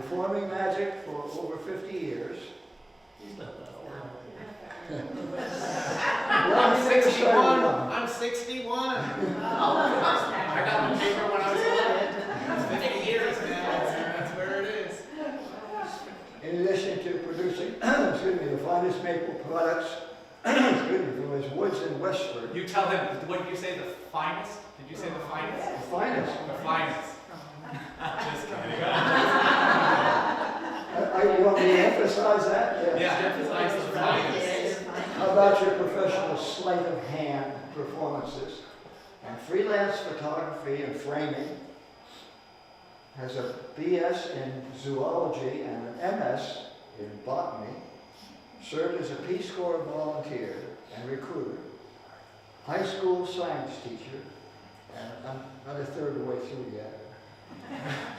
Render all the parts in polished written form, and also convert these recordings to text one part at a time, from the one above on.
performing magic for over 50 years. He's not that old. Well, I'm 61. I'm 61. I got the paper when I was 11. It's 50 years, man. That's where it is. In addition to producing excuse me, the finest maple products excuse me, from his woods in Westford. You tell them, what did you say, the finest? Did you say the finest? The finest. The finest. Just kidding. You want me to emphasize that? Yes. Yeah, emphasize the finest. How about your professional sleight-of-hand performances and freelance photography and framing? Has a BS in zoology and an MS in botany. Served as a Peace Corps volunteer and recruiter. High school science teacher, and I'm not a third of the way through yet.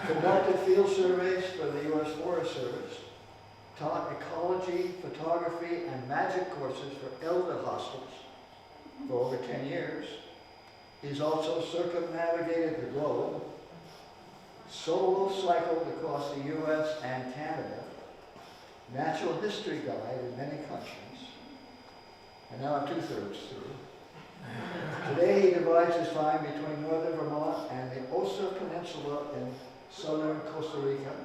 Conducted field surveys for the U.S. Forest Service. Taught ecology, photography, and magic courses for elder hospitals for over 10 years. He's also circumnavigated the globe, solo cycled across the U.S. and Canada, natural history guide in many countries, and now I'm 2/3 through. Today he divides his time between northern Vermont and the Osa Peninsula in southern Costa Rica,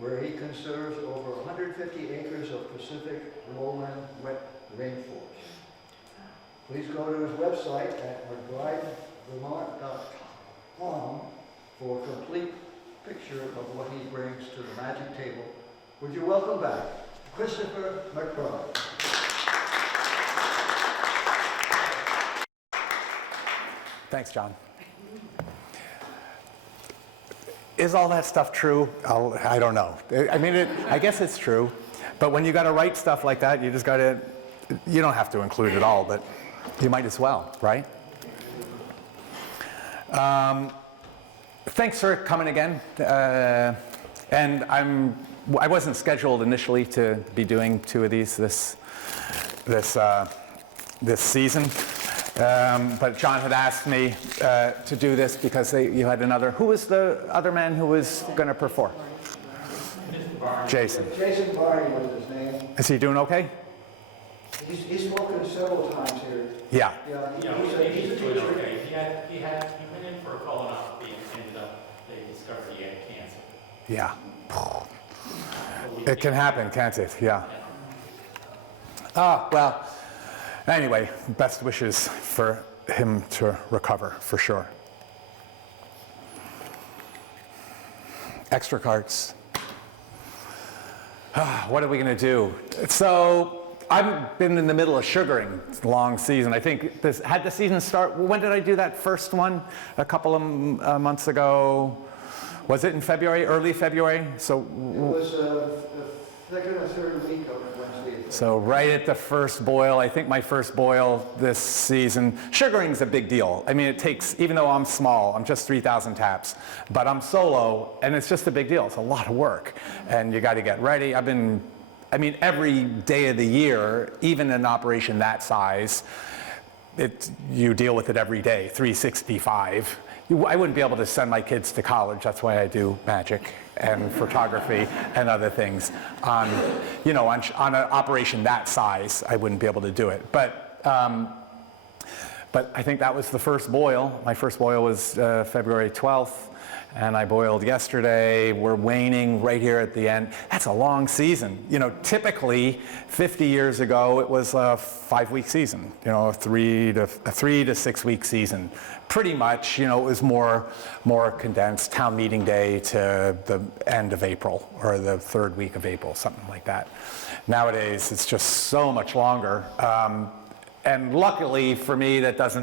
where he conserves over 150 acres of Pacific lowland wet rainforest. Please go to his website at McBrideVermont.com for a complete picture of what he brings to the magic table. Would you welcome back Christopher McBride. Thanks, John. Is all that stuff true? I don't know. I mean, I guess it's true, but when you got to write stuff like that, you just got to, you don't have to include it all, but you might as well, right? Thanks for coming again. And I wasn't scheduled initially to be doing 2 of these this season. But John had asked me to do this because you had another. Who was the other man who was going to perform? Jason. Jason Barney was his name. Is he doing okay? He's spoken several times here. Yeah. He's doing okay. He went in for a colonoscopy and ended up, they discovered he had cancer. Yeah. It can happen, can't it? Yeah. Well, anyway, best wishes for him to recover, for sure. Extra cards. What are we going to do? So, I've been in the middle of sugaring. It's a long season. I think had the season start, when did I do that first one? A couple of months ago. Was it in February, early February? So it was the second or third week of Wednesday. So right at the first boil, I think my first boil this season. Sugaring's a big deal. I mean, it takes, even though I'm small, I'm just 3,000 taps, but I'm solo, and it's just a big deal. It's a lot of work, and you got to get ready. Every day of the year, even an operation that size, you deal with it every day, 365. I wouldn't be able to send my kids to college. That's why I do magic and photography and other things. On an operation that size, I wouldn't be able to do it. But I think that was the first boil. My first boil was February 12th. And I boiled yesterday. We're waning right here at the end. That's a long season. Typically 50 years ago, it was a 5-week season, a 3 to 6 week season. Pretty much, it was more condensed, town meeting day to the end of April or the 3rd week of April, something like that. Nowadays, it's just so much longer. And luckily for me, that's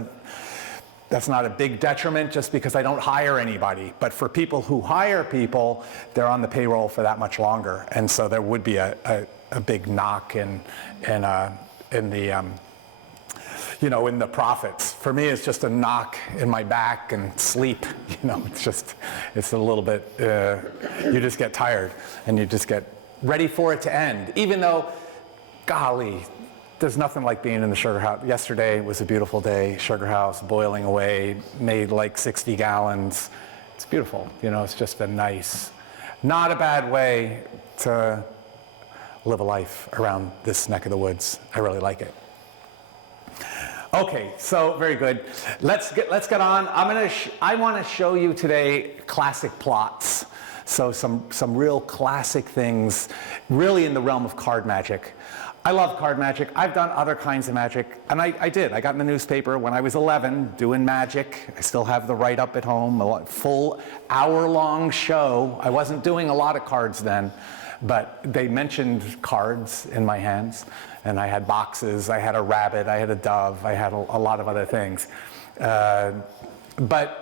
not a big detriment just because I don't hire anybody. But for people who hire people, they're on the payroll for that much longer. And so there would be a big knock in the profits. For me, it's just a knock in my back and sleep. It's a little bit, you just get tired and you just get ready for it to end. Even though, golly, there's nothing like being in the sugar house. Yesterday was a beautiful day, sugar house, boiling away, made like 60 gallons. It's beautiful, it's just a nice Not a bad way to live a life around this neck of the woods. I really like it. Okay, so very good. Let's get on. I want to show you today classic plots. So some real classic things, really in the realm of card magic. I love card magic. I've done other kinds of magic, and I did. I got in the newspaper when I was 11 doing magic. I still have the write-up at home, a full hour-long show. I wasn't doing a lot of cards then, but they mentioned cards in my hands. And I had boxes, I had a rabbit, I had a dove, I had a lot of other things. But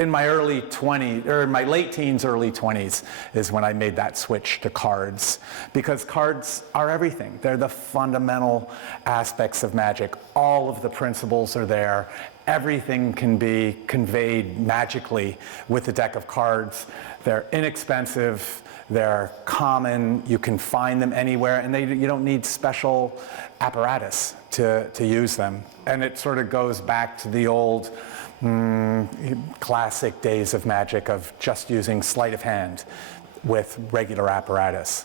in my early 20s, or my late teens, early 20s, is when I made that switch to cards. Because cards are everything. They're the fundamental aspects of magic. All of the principles are there. Everything can be conveyed magically with a deck of cards. They're inexpensive. They're common, you can find them anywhere, and you don't need special apparatus to use them. And it sort of goes back to the old classic days of magic of just using sleight of hand with regular apparatus.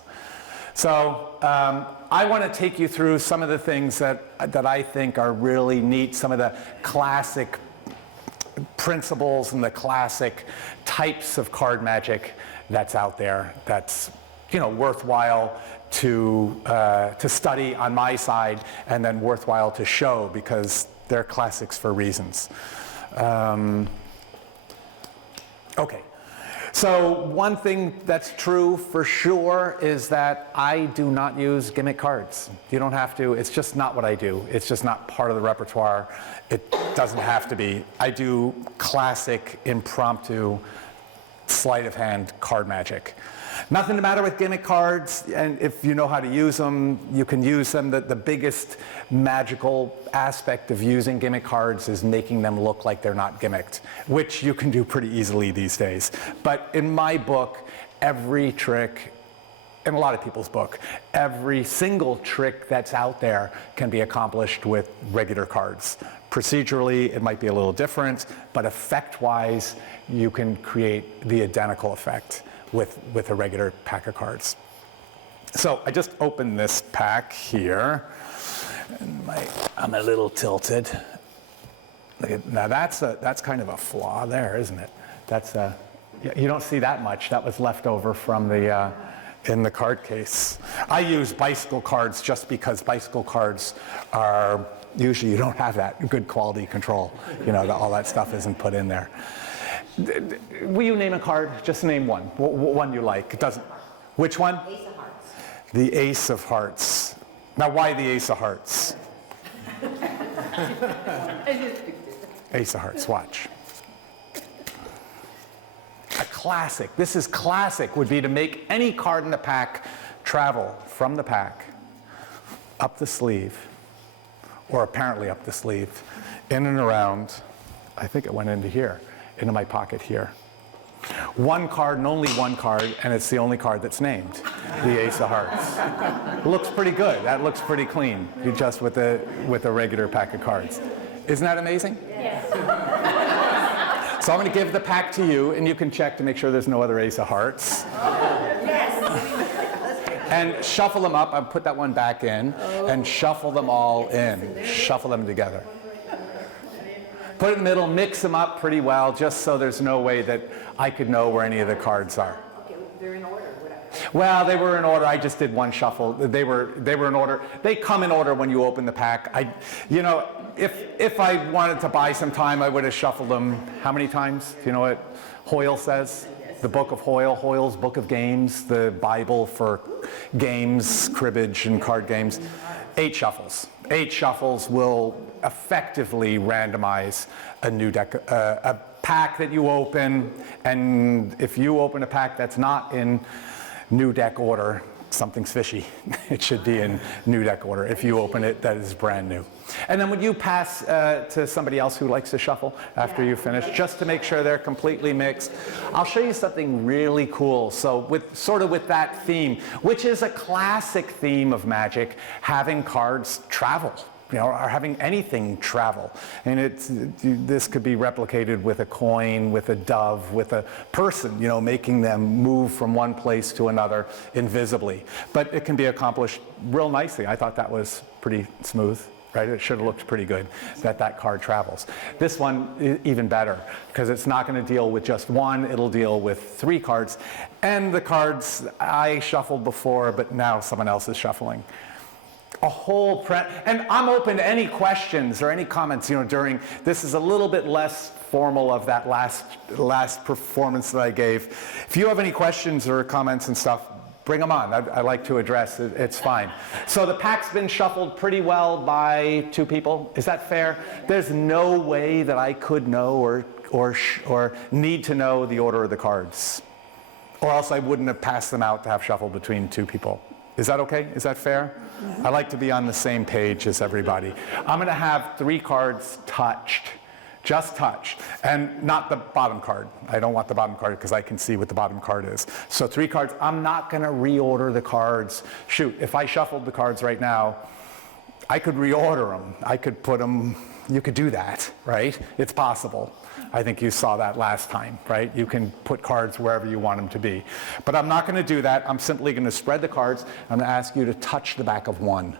So I want to take you through some of the things that I think are really neat, some of the classic principles and the classic types of card magic that's out there, that's worthwhile to study on my side, and then worthwhile to show because they're classics for reasons. Okay, so one thing that's true for sure is that I do not use gimmick cards. You don't have to. It's just not what I do. It's just not part of the repertoire. It doesn't have to be. I do classic, impromptu, sleight of hand card magic. Nothing the matter with gimmick cards, and if you know how to use them, you can use them. The biggest magical aspect of using gimmick cards is making them look like they're not gimmicked, which you can do pretty easily these days. But in my book, every trick, in a lot of people's book, every single trick that's out there can be accomplished with regular cards. Procedurally, it might be a little different, but effect-wise, you can create the identical effect with a regular pack of cards. So I just opened this pack here. And I'm a little tilted. Now that's kind of a flaw there, isn't it? You don't see that much. That was left over from the in the card case. I use bicycle cards just because bicycle cards are usually you don't have that good quality control. All that stuff isn't put in there. Will you name a card? Just name one. One you like. It doesn't. Which one? Ace of Hearts. The Ace of Hearts. Now, why the Ace of Hearts? Ace of Hearts. Watch. A classic. This is classic. Would be to make any card in the pack travel from the pack up the sleeve, or apparently up the sleeve, in and around. I think it went into here. Into my pocket here. One card and only one card, and it's the only card that's named, the Ace of Hearts. Looks pretty good. That looks pretty clean, just with a regular pack of cards. Isn't that amazing? Yes. So I'm going to give the pack to you, and you can check to make sure there's no other Ace of Hearts. Yes. And shuffle them up. I'll put that one back in, and shuffle them all in. Shuffle them together. Put it in the middle, mix them up pretty well, just so there's no way that I could know where any of the cards are. Okay, they're in order. Well, they were in order. I just did one shuffle. They were in order. They come in order when you open the pack. If I wanted to buy some time, I would have shuffled them. How many times? Do you know what Hoyle says? The book of Hoyle, Hoyle's Book of Games, the Bible for games, cribbage, and card games. 8 shuffles. 8 shuffles will effectively randomize a new deck, a pack that you open, and if you open a pack that's not in new deck order, something's fishy. It should be in new deck order. If you open it, that is brand new. And then would you pass to somebody else who likes to shuffle after you finish, just to make sure they're completely mixed? I'll show you something really cool. So with that theme, which is a classic theme of magic, having cards travel. or having anything travel. And this could be replicated with a coin, with a dove, with a person, making them move from one place to another invisibly. But it can be accomplished real nicely. I thought that was pretty smooth. Right? It should have looked pretty good that card travels. This one, even better, because it's not going to deal with just one, it'll deal with 3 cards. And the cards I shuffled before, but now someone else is shuffling. And I'm open to any questions or any comments, during, this is a little bit less formal of that last performance that I gave. If you have any questions or comments and stuff, bring them on. I like to address it. It's fine. So the pack's been shuffled pretty well by 2 people. Is that fair? There's no way that I could know or need to know the order of the cards, or else I wouldn't have passed them out to have shuffled between 2 people. Is that okay? Is that fair? I like to be on the same page as everybody. I'm going to have 3 cards touched. Just touch, and not the bottom card. I don't want the bottom card because I can see what the bottom card is. So 3 cards. I'm not going to reorder the cards. Shoot, if I shuffled the cards right now, I could reorder them. I could put them, you could do that, right? It's possible. I think you saw that last time, right? You can put cards wherever you want them to be. But I'm not going to do that. I'm simply going to spread the cards. I'm going to ask you to touch the back of one.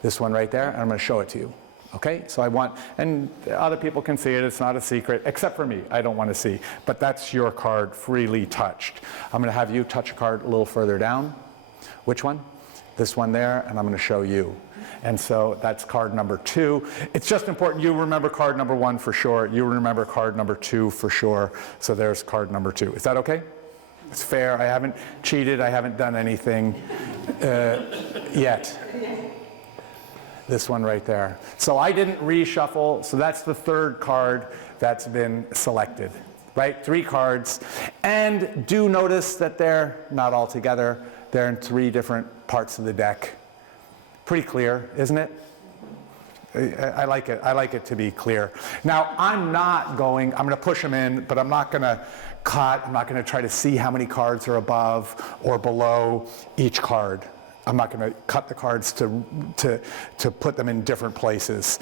This one right there, and I'm going to show it to you. Okay, so and other people can see it, it's not a secret, except for me, I don't want to see. But that's your card, freely touched. I'm going to have you touch a card a little further down. Which one? This one there, and I'm going to show you. And so that's card number 2. It's just important you remember card number 1 for sure, you remember card number 2 for sure. So there's card number 2. Is that okay? It's fair, I haven't cheated, I haven't done anything yet. This one right there. So I didn't reshuffle, so that's the 3rd card that's been selected, right? 3 cards. And do notice that they're not all together. They're in 3 different parts of the deck. Pretty clear, isn't it? I like it. I like it to be clear. Now, I'm going to push them in, but I'm not going to cut. I'm not going to try to see how many cards are above or below each card. I'm not going to cut the cards to put them in different places.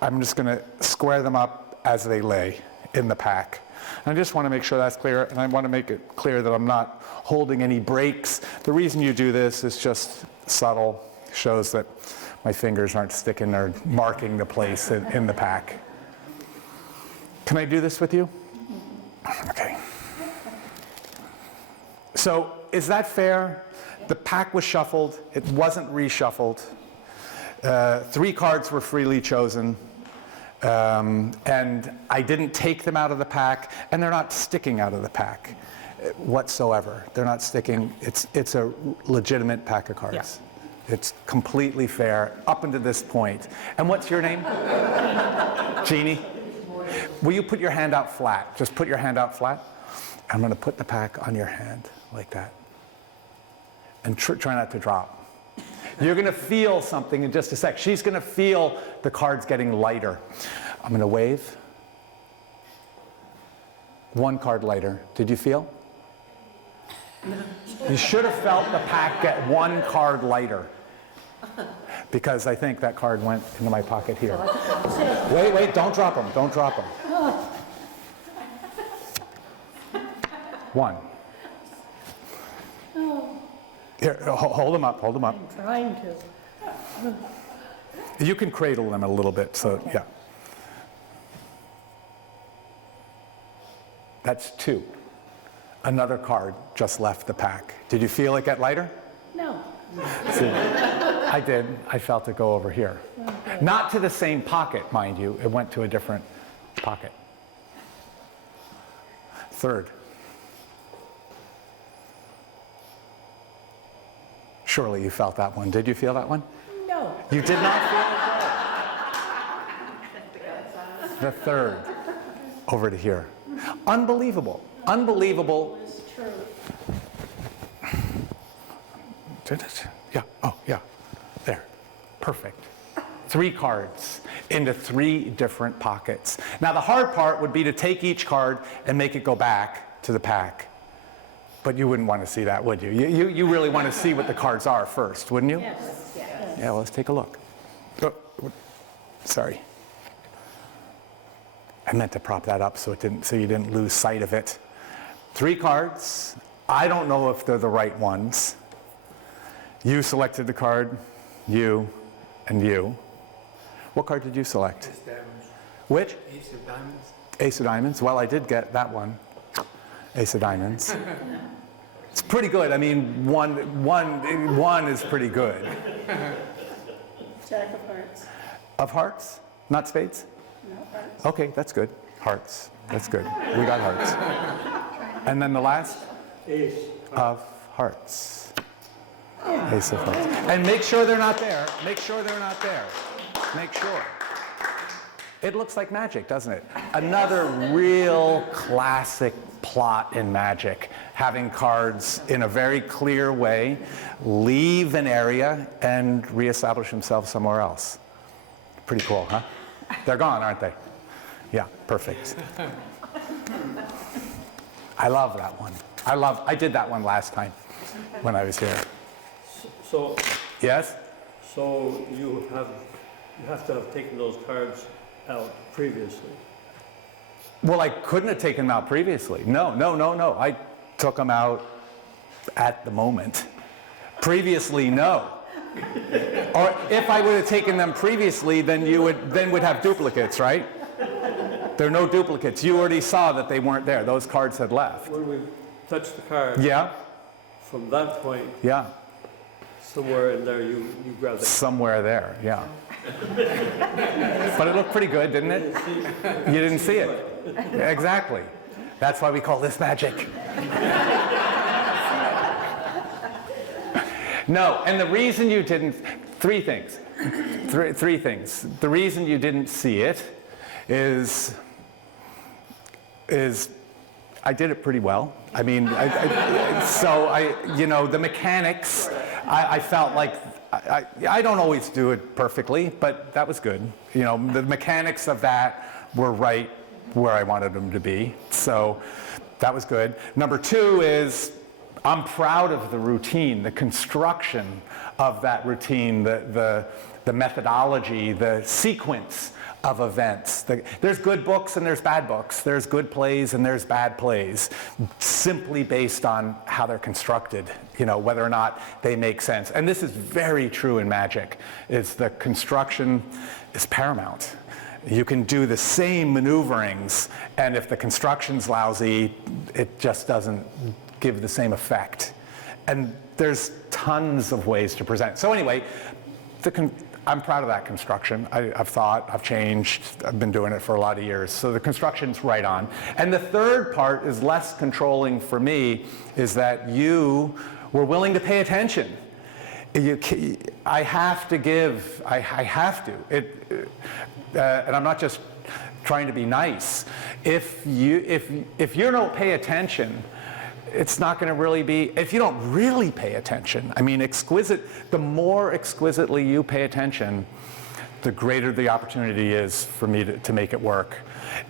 I'm just going to square them up as they lay in the pack. And I just want to make sure that's clear, and I want to make it clear that I'm not holding any breaks. The reason you do this is just subtle, shows that my fingers aren't sticking or marking the place in the pack. Can I do this with you? Okay. So is that fair? The pack was shuffled, it wasn't reshuffled. 3 cards were freely chosen, and I didn't take them out of the pack, and they're not sticking out of the pack whatsoever. They're not sticking, it's a legitimate pack of cards. Yeah. It's completely fair up until this point. And what's your name? Jeannie? Will you put your hand out flat? Just put your hand out flat. I'm going to put the pack on your hand like that. And try not to drop. You're going to feel something in just a sec. She's going to feel the cards getting lighter. I'm going to wave. 1 card lighter. Did you feel? You should have felt the pack get 1 card lighter. Because I think that card went into my pocket here. Wait, don't drop them. Don't drop them. 1. Here, hold them up, hold them up. I'm trying to. You can cradle them a little bit, so okay. Yeah. That's 2. Another card just left the pack. Did you feel it get lighter? No. See, I did. I felt it go over here. Okay. Not to the same pocket, mind you. It went to a different pocket. 3rd. Surely you felt that one. Did you feel that one? No. You did not feel it? The 3rd. Over to here. Unbelievable. Unbelievable. It's true. Did it? Yeah. Oh, yeah. There. Perfect. 3 cards into 3 different pockets. Now, the hard part would be to take each card and make it go back to the pack. But you wouldn't want to see that, would you? You really want to see what the cards are first, wouldn't you? Yes. Yeah, well, let's take a look. sorry. I meant to prop that up so you didn't lose sight of it. 3 cards. I don't know if they're the right ones. You selected the card, you, and you. What card did you select? Ace diamonds. Which? Ace of diamonds. Ace of diamonds. Well, I did get that one. Ace of diamonds. It's pretty good. I mean, one is pretty good. Jack of hearts. Of hearts? Not spades? No hearts. Okay, that's good. Hearts. That's good. We got hearts. And then the last? Ace. Of hearts. Ace of hearts. And make sure they're not there. Make sure they're not there. Make sure. It looks like magic, doesn't it? Another real classic plot in magic. Having cards in a very clear way leave an area and reestablish themselves somewhere else. Pretty cool, huh? They're gone, aren't they? Yeah, perfect. I love that one. I did that one last time when I was here. So, Yes? so you have to have taken those cards out previously. Well, I couldn't have taken them out previously. No. I took them out at the moment. Previously, no. Or if I would have taken them previously, then we'd have duplicates, right? There are no duplicates. You already saw that they weren't there. Those cards had left. When we touched the card, Yeah? from that point, Yeah. somewhere in there, you grabbed it. Somewhere there, yeah. But it looked pretty good, didn't it? You didn't see it. Exactly. That's why we call this magic. No, and the reason you didn't, 3 things. Three things. The reason you didn't see it is I did it pretty well. I mean, the mechanics, I felt like, I don't always do it perfectly, but that was good. You know, the mechanics of that were right where I wanted them to be. So that was good. Number 2 is I'm proud of the routine, the construction of that routine, the methodology, the sequence of events. There's good books and there's bad books. There's good plays and there's bad plays, simply based on how they're constructed, you know, whether or not they make sense. And this is very true in magic, is the construction is paramount. You can do the same maneuverings, and if the construction's lousy, it just doesn't give the same effect. And there's tons of ways to present. So anyway, I'm proud of that construction. I've thought, I've changed, I've been doing it for a lot of years. So the construction's right on. And the third part is less controlling for me, is that you were willing to pay attention. I have to. And I'm not just trying to be nice. If you don't pay attention, it's not going to really be, if you don't really pay attention, I mean, the more exquisitely you pay attention, the greater the opportunity is for me to make it work.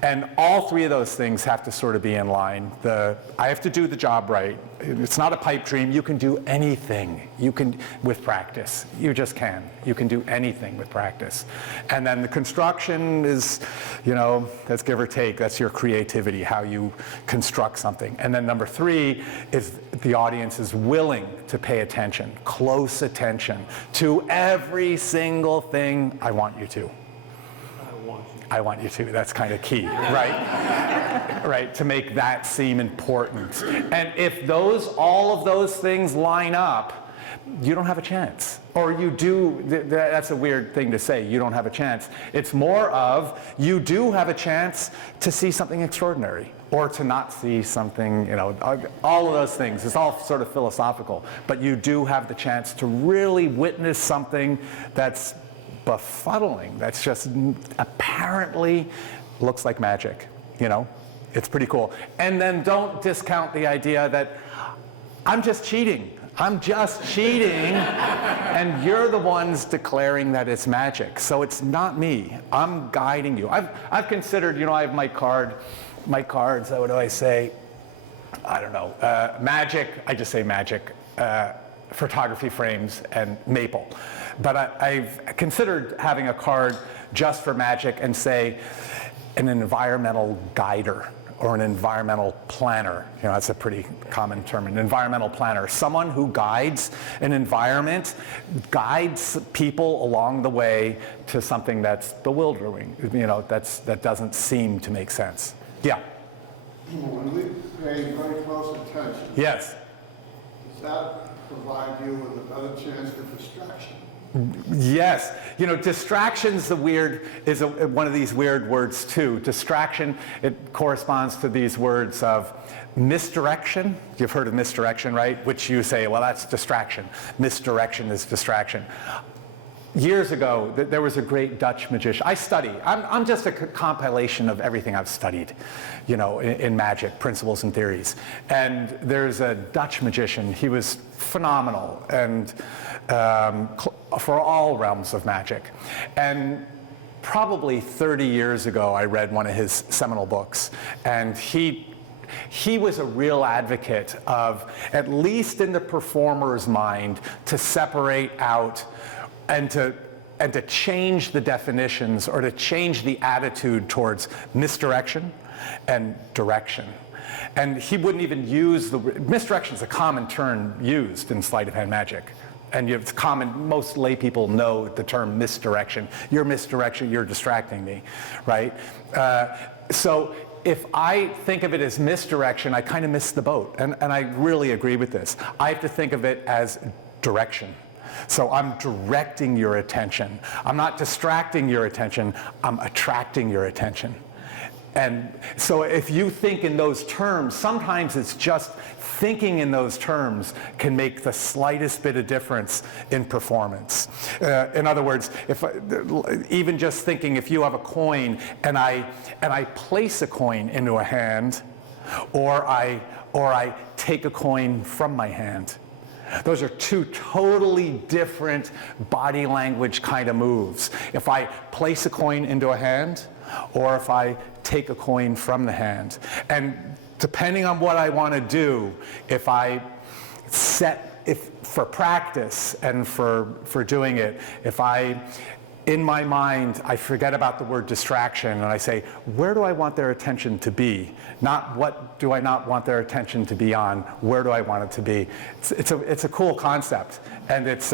And all 3 of those things have to sort of be in line. I have to do the job right. It's not a pipe dream. You can do anything with practice. You just can. You can do anything with practice. And then the construction is, you know, that's give or take. That's your creativity, how you construct something. And then number 3 is the audience is willing to pay attention, close attention to every single thing I want you to. I want you to. That's kind of key, right? Right, to make that seem important. And if all of those things line up, you don't have a chance. Or you do, that's a weird thing to say, you don't have a chance. It's more of, you do have a chance to see something extraordinary, or to not see something, you know, all of those things. It's all sort of philosophical. But you do have the chance to really witness something that's befuddling, that's just apparently looks like magic, you know? It's pretty cool. And then don't discount the idea that I'm just cheating, and you're the ones declaring that it's magic. So it's not me, I'm guiding you. I've considered, you know, I have my cards, what do I say? I don't know, magic, I just say magic. photography frames and maple. But I've considered having a card just for magic and say an environmental guider or an environmental planner. You know, that's a pretty common term, an environmental planner. Someone who guides an environment, guides people along the way to something that's bewildering, you know, that doesn't seem to make sense. Yeah? When we pay very close attention, Yes. does that provide you with a better chance for distraction? Yes, you know, distraction's one of these weird words too. Distraction, it corresponds to these words of misdirection. You've heard of misdirection, right? Which you say, well, that's distraction. Misdirection is distraction. Years ago, there was a great Dutch magician. I study. I'm just a compilation of everything I've studied, you know, in magic, principles and theories. And there's a Dutch magician. He was phenomenal and for all realms of magic. And probably 30 years ago, I read one of his seminal books, and he was a real advocate of, at least in the performer's mind, to separate out and to change the definitions or to change the attitude towards misdirection and direction. And he wouldn't even use misdirection is a common term used in sleight-of-hand magic. And it's common, most lay people know the term misdirection. You're misdirection, you're distracting me, right? So if I think of it as misdirection, I kind of miss the boat. And I really agree with this. I have to think of it as direction. So I'm directing your attention. I'm not distracting your attention, I'm attracting your attention. And so if you think in those terms, sometimes it's just thinking in those terms can make the slightest bit of difference in performance. In other words, even just thinking, if you have a coin and I place a coin into a hand, or I take a coin from my hand, those are two totally different body language kind of moves. If I place a coin into a hand, or if I take a coin from the hand. And depending on what I want to do, if for practice and for doing it, if in my mind, I forget about the word distraction and I say, where do I want their attention to be? Not what do I not want their attention to be on, where do I want it to be? It's a cool concept, and it's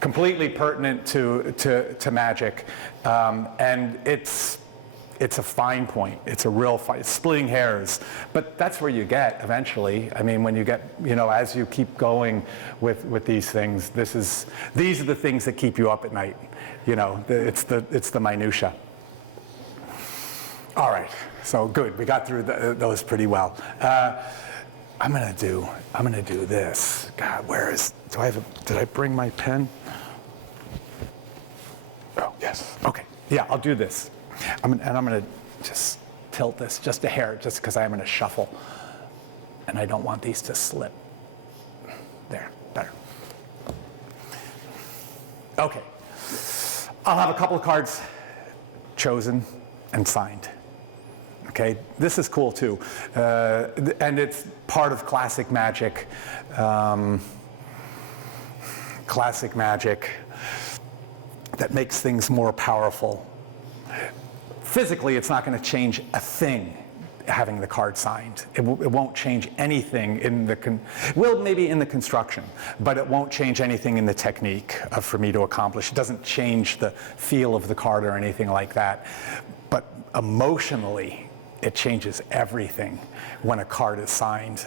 completely pertinent to magic, and it's a fine point. It's a real fight. It's splitting hairs, but that's where you get eventually. I mean, when you get, you know, as you keep going with these things, these are the things that keep you up at night. You know, it's the minutia. All right, so good. We got through those pretty well. I'm gonna do this. God, did I bring my pen? Oh, yes. Okay. Yeah, I'll do this. I'm going to just tilt this just a hair, just because I'm going to shuffle. And I don't want these to slip. There, better. Okay. I'll have a couple of cards chosen and signed. Okay, this is cool too. And it's part of classic magic. Classic magic that makes things more powerful. Physically, it's not going to change a thing having the card signed. It won't change anything maybe in the construction, but it won't change anything in the technique for me to accomplish. It doesn't change the feel of the card or anything like that. But emotionally, it changes everything when a card is signed.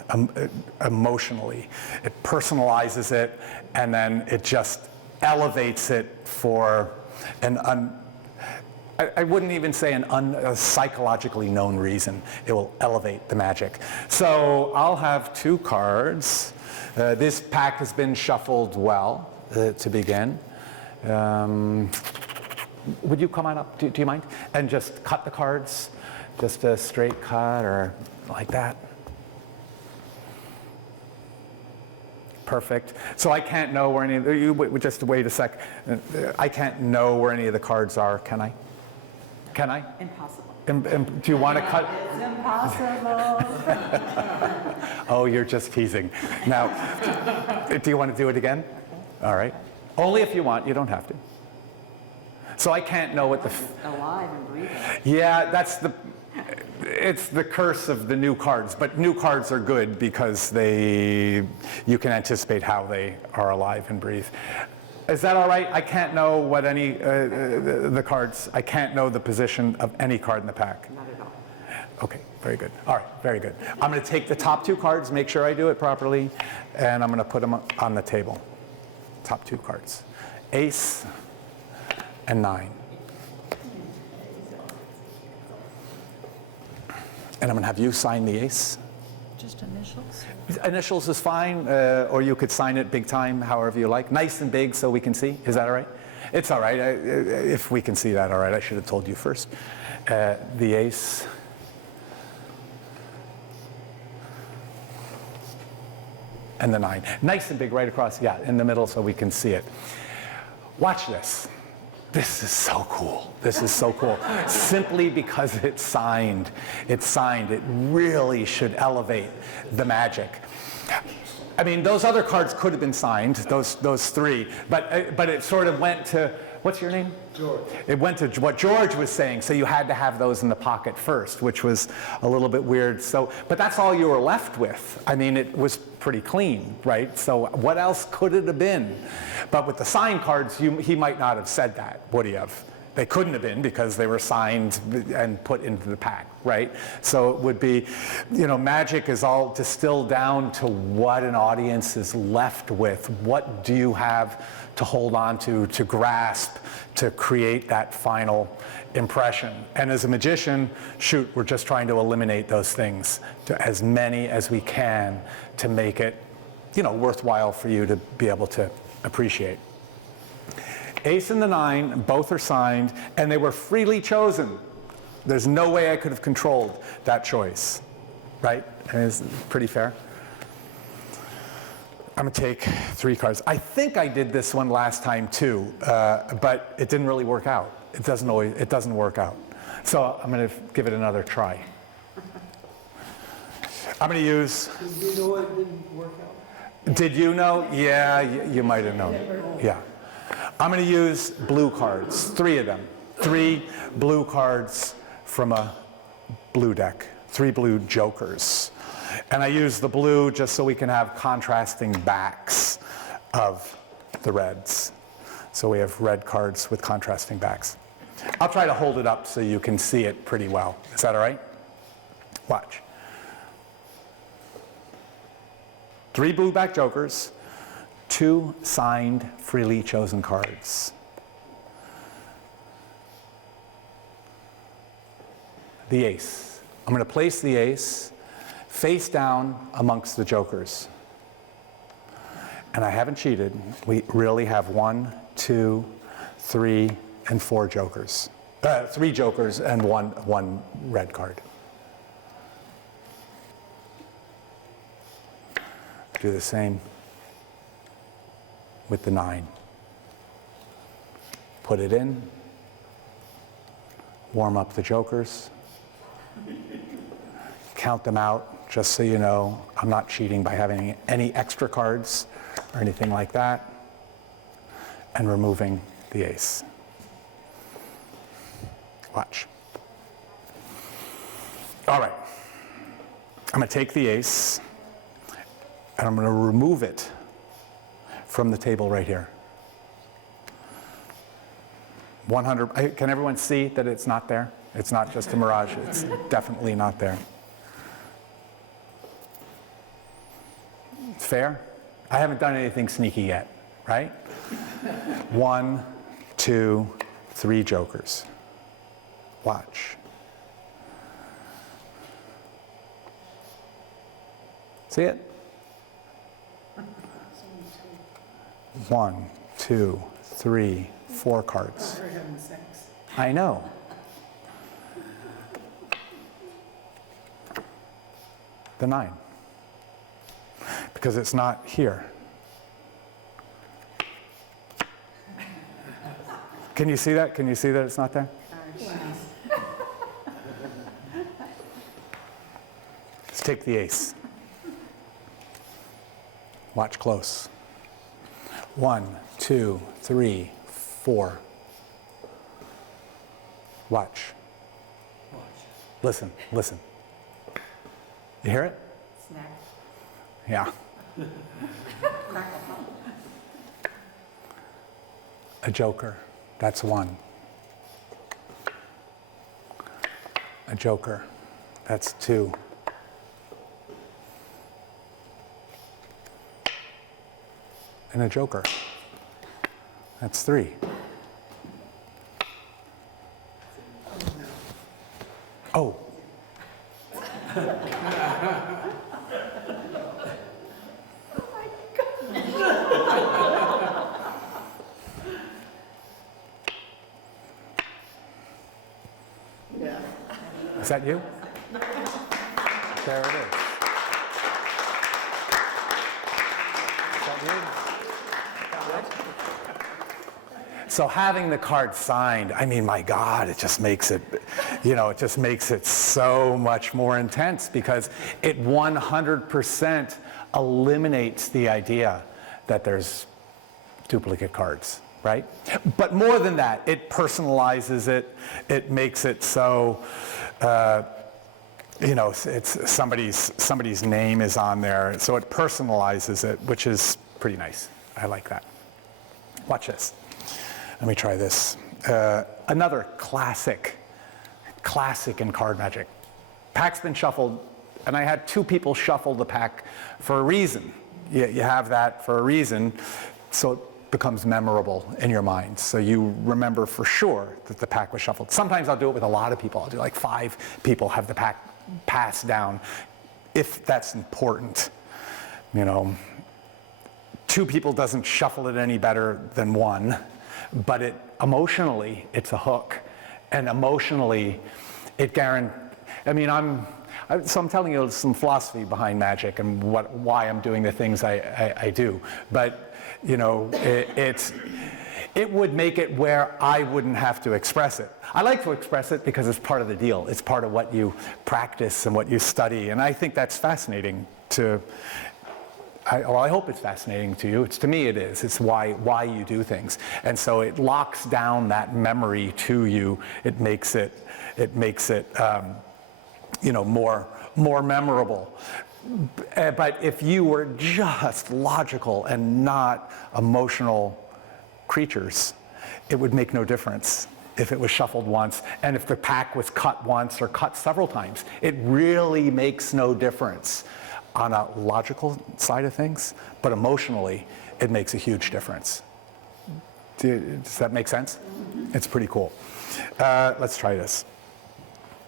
Emotionally, it personalizes it, and then it just elevates it for I wouldn't even say a psychologically known reason. It will elevate the magic. So I'll have two cards. This pack has been shuffled well to begin. Would you come on up? Do you mind? And just cut the cards, just a straight cut or like that. Perfect. So I can't know where any of the, just wait a sec. I can't know where any of the cards are, can I? Can I? Impossible. Do you want to cut? It's impossible. Oh, you're just teasing. Now, Do you want to do it again? All right. Only if you want. You don't have to. So I can't know what the... Alive and breathing. Yeah, it's the curse of the new cards, but new cards are good because you can anticipate how they are alive and breathe. Is that all right? I can't know what the cards, I can't know the position of any card in the pack. Not at all. Okay, very good. All right, very good. I'm going to take the top two cards, make sure I do it properly, and I'm going to put them on the table. Top two cards. Ace and 9. And I'm going to have you sign the ace. Just initials? Initials is fine, or you could sign it big time, however you like. Nice and big so we can see. Is that all right? It's all right. If we can see that, all right. I should have told you first. The ace. And the 9. Nice and big right across, yeah, in the middle so we can see it. Watch this. This is so cool. This is so cool. Simply because it's signed. It's signed. It really should elevate the magic. I mean, those other cards could have been signed, those 3, but it sort of went to, what's your name? George. It went to what George was saying, so you had to have those in the pocket first, which was a little bit weird. So, but that's all you were left with. I mean, it was pretty clean, right? So what else could it have been? But with the signed cards, he might not have said that, would he have? They couldn't have been because they were signed and put into the pack, right? So it would be, magic is all distilled down to what an audience is left with. What do you have to hold on to grasp, to create that final impression? And as a magician, shoot, we're just trying to eliminate those things, to as many as we can to make it, worthwhile for you to be able to appreciate. Ace and the 9, both are signed, and they were freely chosen. There's no way I could have controlled that choice, right? And it's pretty fair. I'm gonna take 3 cards. I think I did this one last time too, but it didn't really work out. It doesn't work out. So I'm gonna give it another try. I'm gonna use. Did you know it didn't work out? Did you know? Yeah, you might have known. Yeah. I'm going to use blue cards, 3 of them. 3 blue cards from a blue deck, 3 blue jokers. And I use the blue just so we can have contrasting backs of the reds. So we have red cards with contrasting backs. I'll try to hold it up so you can see it pretty well. Is that all right? Watch. 3 blue back jokers. 2 signed, freely chosen cards. The ace. I'm going to place the ace face down amongst the jokers. And I haven't cheated. We really have 1, 2, 3, and 4 jokers. 3 jokers and one red card. Do the same with the 9. Put it in, warm up the jokers, count them out, just so you know, I'm not cheating by having any extra cards or anything like that, and removing the ace. Watch. All right, I'm gonna take the ace, and I'm gonna remove it from the table right here. 100, can everyone see that it's not there? It's not just a mirage, it's definitely not there. It's fair? I haven't done anything sneaky yet, right? 1, 2, 3 jokers. Watch. See it? 1, 2, 3, 4 cards. For heaven's sakes. I know. The 9. Because it's not here. Can you see that? Can you see that it's not there? Let's take the ace. Watch close. 1, 2, 3, 4. Watch. Listen, listen. You hear it? Snack. Yeah. A joker, that's 1. A joker, that's 2. And a joker, that's 3. Oh. Is that you? There it is. Is that you? So having the card signed, I mean, my God, it just makes it, it just makes it so much more intense because it 100% eliminates the idea that there's duplicate cards, right? But more than that, it personalizes it. It makes it so, it's somebody's name is on there, so it personalizes it, which is pretty nice. I like that. Watch this. Let me try this. Another classic in card magic. Pack's been shuffled, and I had 2 people shuffle the pack for a reason. You have that for a reason, so it becomes memorable in your mind. So you remember for sure that the pack was shuffled. Sometimes I'll do it with a lot of people. I'll do like 5 people have the pack passed down, if that's important. 2 people doesn't shuffle it any better than 1. But emotionally, it's a hook, and emotionally, it guarantees. So I'm telling you some philosophy behind magic and why I'm doing the things I do. But it would make it where I wouldn't have to express it. I like to express it because it's part of the deal. It's part of what you practice and what you study, and I think that's fascinating to. I hope it's fascinating to you. To me it is. It's why you do things. And so it locks down that memory to you. It makes it more memorable. But if you were just logical and not emotional creatures, it would make no difference if it was shuffled once and if the pack was cut once or cut several times. It really makes no difference on a logical side of things, but emotionally, it makes a huge difference. Does that make sense? It's pretty cool. Let's try this.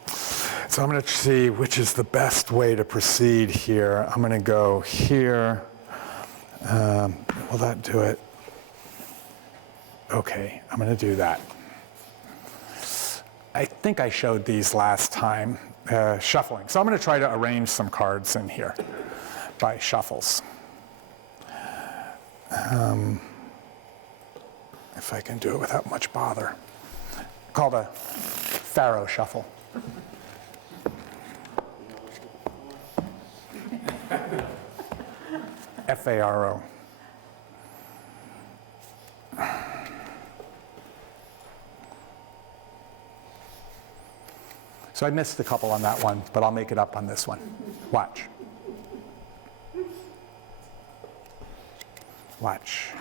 So I'm going to see which is the best way to proceed here. I'm going to go here. Will that do it? Okay, I'm going to do that. I think I showed these last time. Shuffling. So I'm going to try to arrange some cards in here by shuffles. If I can do it without much bother. Called a Pharaoh shuffle. F-A-R-O. So I missed a couple on that one, but I'll make it up on this one. Watch. Watch.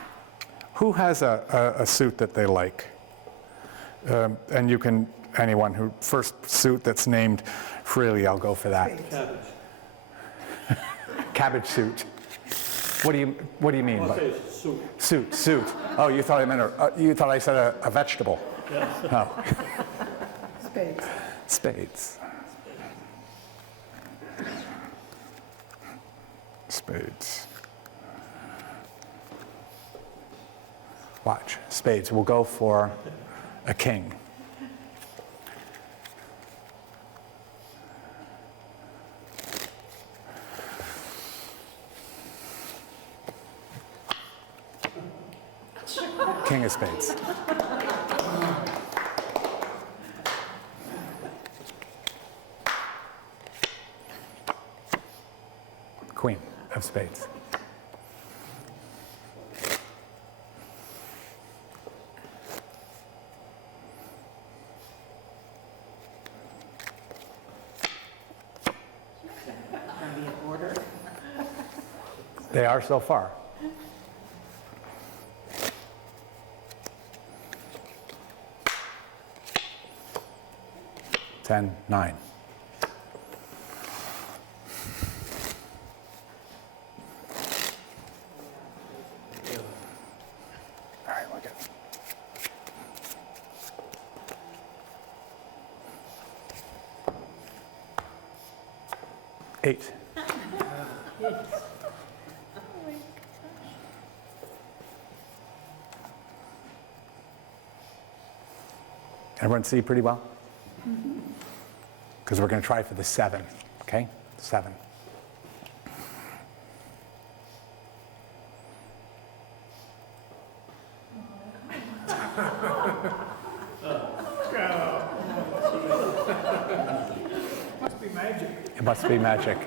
Who has a suit that they like? And you can, anyone who, first suit that's named freely, I'll go for that. Cabbage. Cabbage suit. What do you mean? I'll by say it's soup. Suit. Oh, you thought I said a vegetable. Yeah. Oh. Spades. Spades. Spades. Watch. Spades. We'll go for a king. King of spades. Queen of spades. They are so far. 10, 9. All right, look at 8. Everyone see pretty well? Because we're going to try for the 7, okay? 7. Must be magic. It must be magic.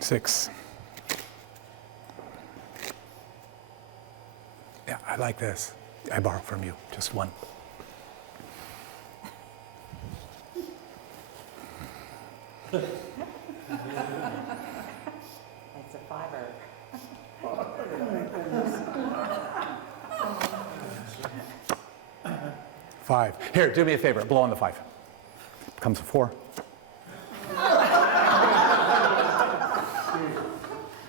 6. Yeah, I like this. I borrow from you, just one. That's a fiver. 5. Here, do me a favor, blow on the 5. Comes a 4.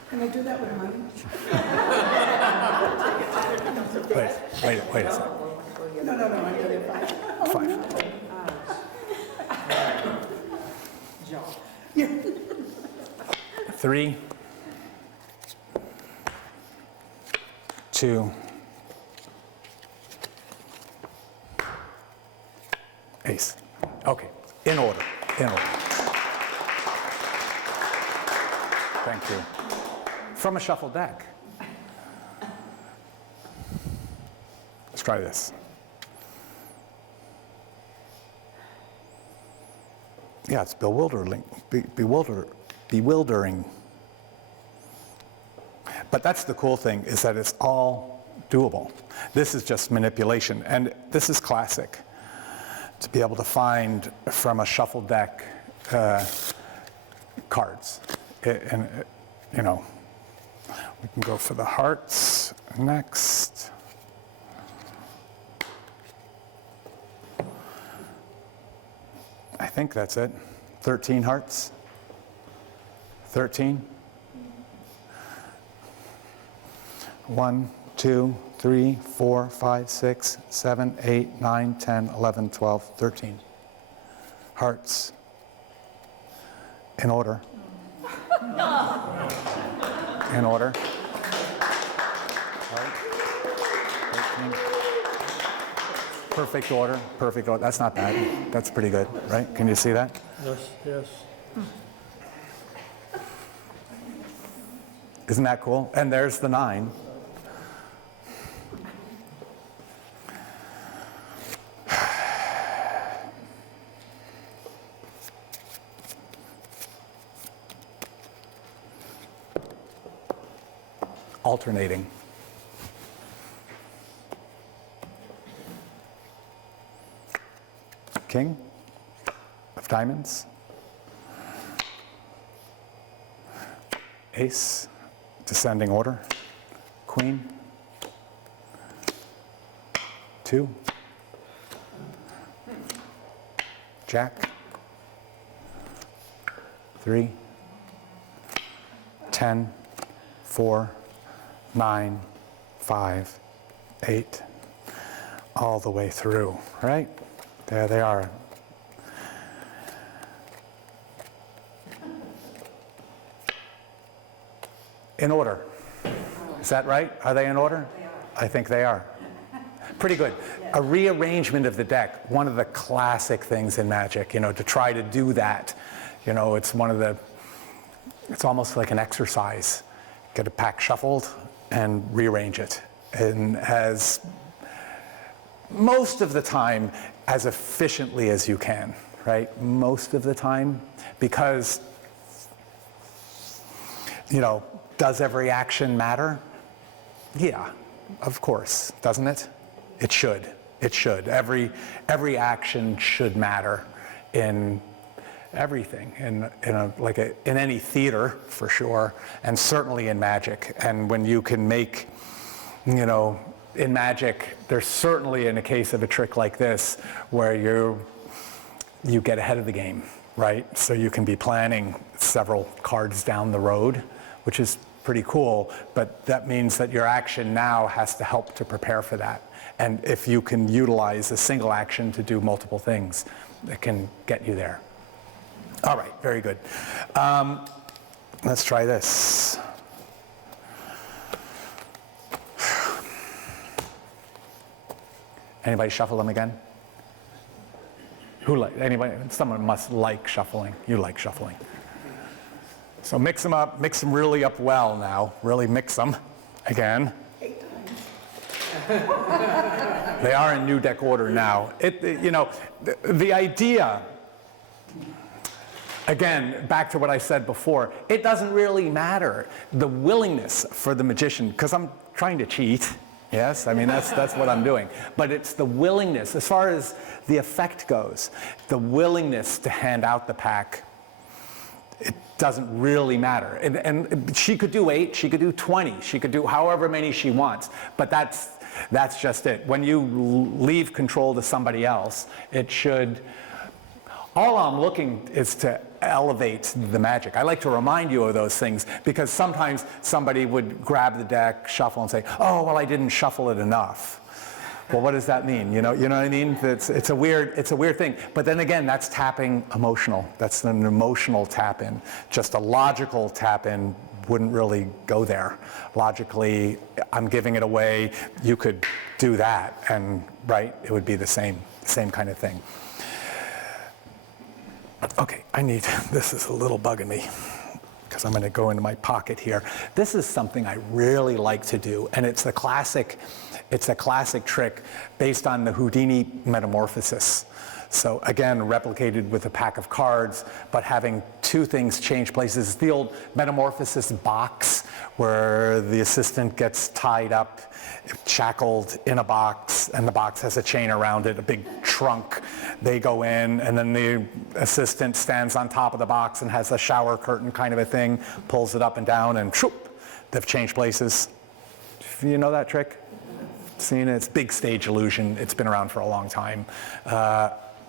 Can I do that with mine? Wait a second. No, I did it five. 5. 3, 2, ace. Okay, in order. Thank you. From a shuffled deck. Let's try this. Yeah, it's bewildering. But that's the cool thing, is that it's all doable. This is just manipulation, and this is classic. To be able to find from a shuffled deck cards. And, you know, we can go for the hearts next. I think that's it. 13 hearts. 13. 1, 2, 3, 4, 5, 6, 7, 8, 9, 10, 11, 12, 13. Hearts. In order. In order. Heart. 13. Perfect order. Perfect order. That's not bad. That's pretty good, right? Can you see that? Yes. Isn't that cool? And there's the 9. Alternating. King of diamonds. Ace, descending order. Queen. 2. Jack. 3. 10. 4. 9, 5, 8, all the way through, right? There they are. In order. Is that right? Are they in order? I think they are. Pretty good. A rearrangement of the deck, one of the classic things in Magic, you know, to try to do that. You know, it's almost like an exercise. Get a pack shuffled and rearrange it, and as most of the time as efficiently as you can, right? Most of the time, because, you know, does every action matter? Yeah, of course, doesn't it? It should. Every action should matter in everything in any theater for sure, and certainly in magic. And when you can make, in magic, there's certainly in a case of a trick like this where you get ahead of the game, right? So you can be planning several cards down the road, which is pretty cool, but that means that your action now has to help to prepare for that. And if you can utilize a single action to do multiple things, it can get you there. All right, very good. Let's try this. Anybody shuffle them again? Anybody? Someone must like shuffling. You like shuffling. So mix them up, mix them really up well now. Really mix them again. 8 times. They are in new deck order now. The idea, again, back to what I said before, it doesn't really matter. The willingness for the magician, because I'm trying to cheat. Yes, I mean, that's what I'm doing. But it's the willingness, as far as the effect goes, the willingness to hand out the pack, it doesn't really matter. And she could do 8, she could do 20, she could do however many she wants, but that's just it. When you leave control to somebody else, it should, all I'm looking is to elevate the magic. I like to remind you of those things because sometimes somebody would grab the deck, shuffle, and say, oh, well, I didn't shuffle it enough. Well, what does that mean? You know what I mean? It's a weird thing. But then again, that's tapping emotional. That's an emotional tap in. Just a logical tap in wouldn't really go there. Logically, I'm giving it away. You could do that, and right, it would be the same kind of thing. Okay, this is a little bugging me because I'm going to go into my pocket here. This is something I really like to do, and it's a classic trick based on the Houdini metamorphosis. So again, replicated with a pack of cards, but having 2 things change places. It's the old metamorphosis box where the assistant gets tied up, shackled in a box, and the box has a chain around it, a big trunk. They go in, and then the assistant stands on top of the box and has a shower curtain kind of a thing, pulls it up and down, and shoop, they've changed places. You know that trick? Seen it? It's big stage illusion. It's been around for a long time.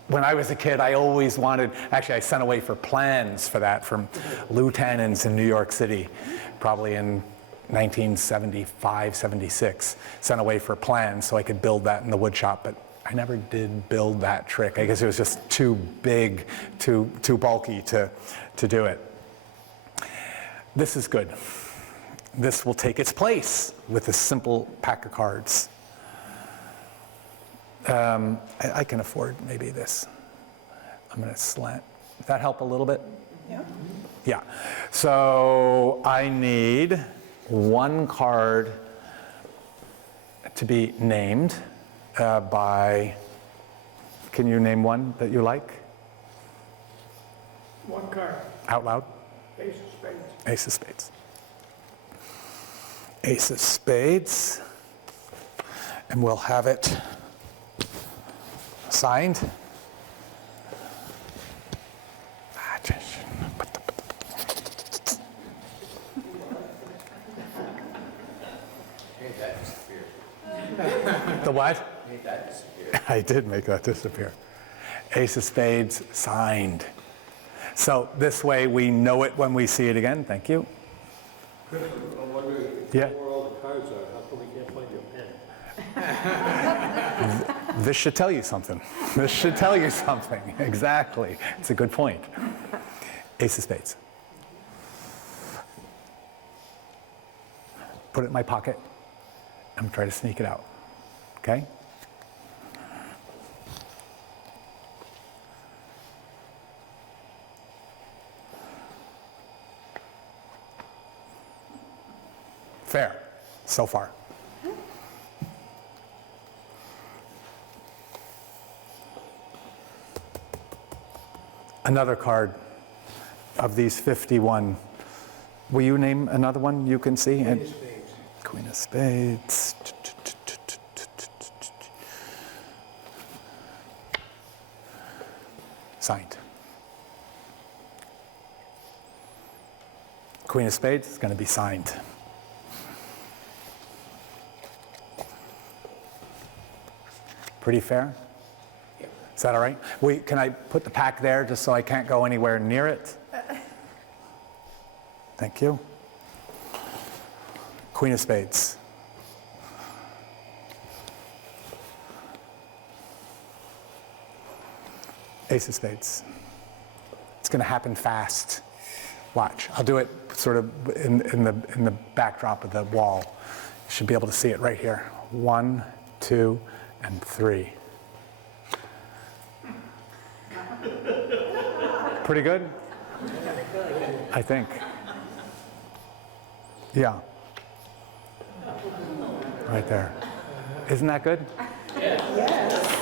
When I was a kid, I always wanted, actually I sent away for plans for that from Lou Tannen's in New York City, probably in 1975, 76. Sent away for plans so I could build that in the wood shop, but I never did build that trick. I guess it was just too big, too bulky to do it. This is good. This will take its place with a simple pack of cards. I can afford maybe this. I'm going to slant. Does that help a little bit? Yeah. Yeah. So I need 1 card to be named by, can you name one that you like? 1 card, Out loud? ace of spades. Ace of spades. Ace of spades. And we'll have it signed. Made that disappear. The what? Made that disappear. I did make that disappear. Ace of spades signed. So this way we know it when we see it again. Thank you. Chris, I'm wondering Yeah. where all the cards are, how come we can't find your pen? This should tell you something. This should tell you something. Exactly. It's a good point. Ace of spades. Put it in my pocket. I'm going to try to sneak it out. Okay? Fair, so far. Another card of these 51. Will you name another one you can see? Queen of spades. Queen of spades. Signed. Queen of Spades is going to be signed. Pretty fair? Is that all right? Can I put the pack there just so I can't go anywhere near it? Thank you. Queen of Spades. Ace of Spades. It's going to happen fast. Watch. I'll do it sort of in the backdrop of the wall. You should be able to see it right here. 1, 2, and 3. Pretty good? I think. Yeah. Right there. Isn't that good? Yes.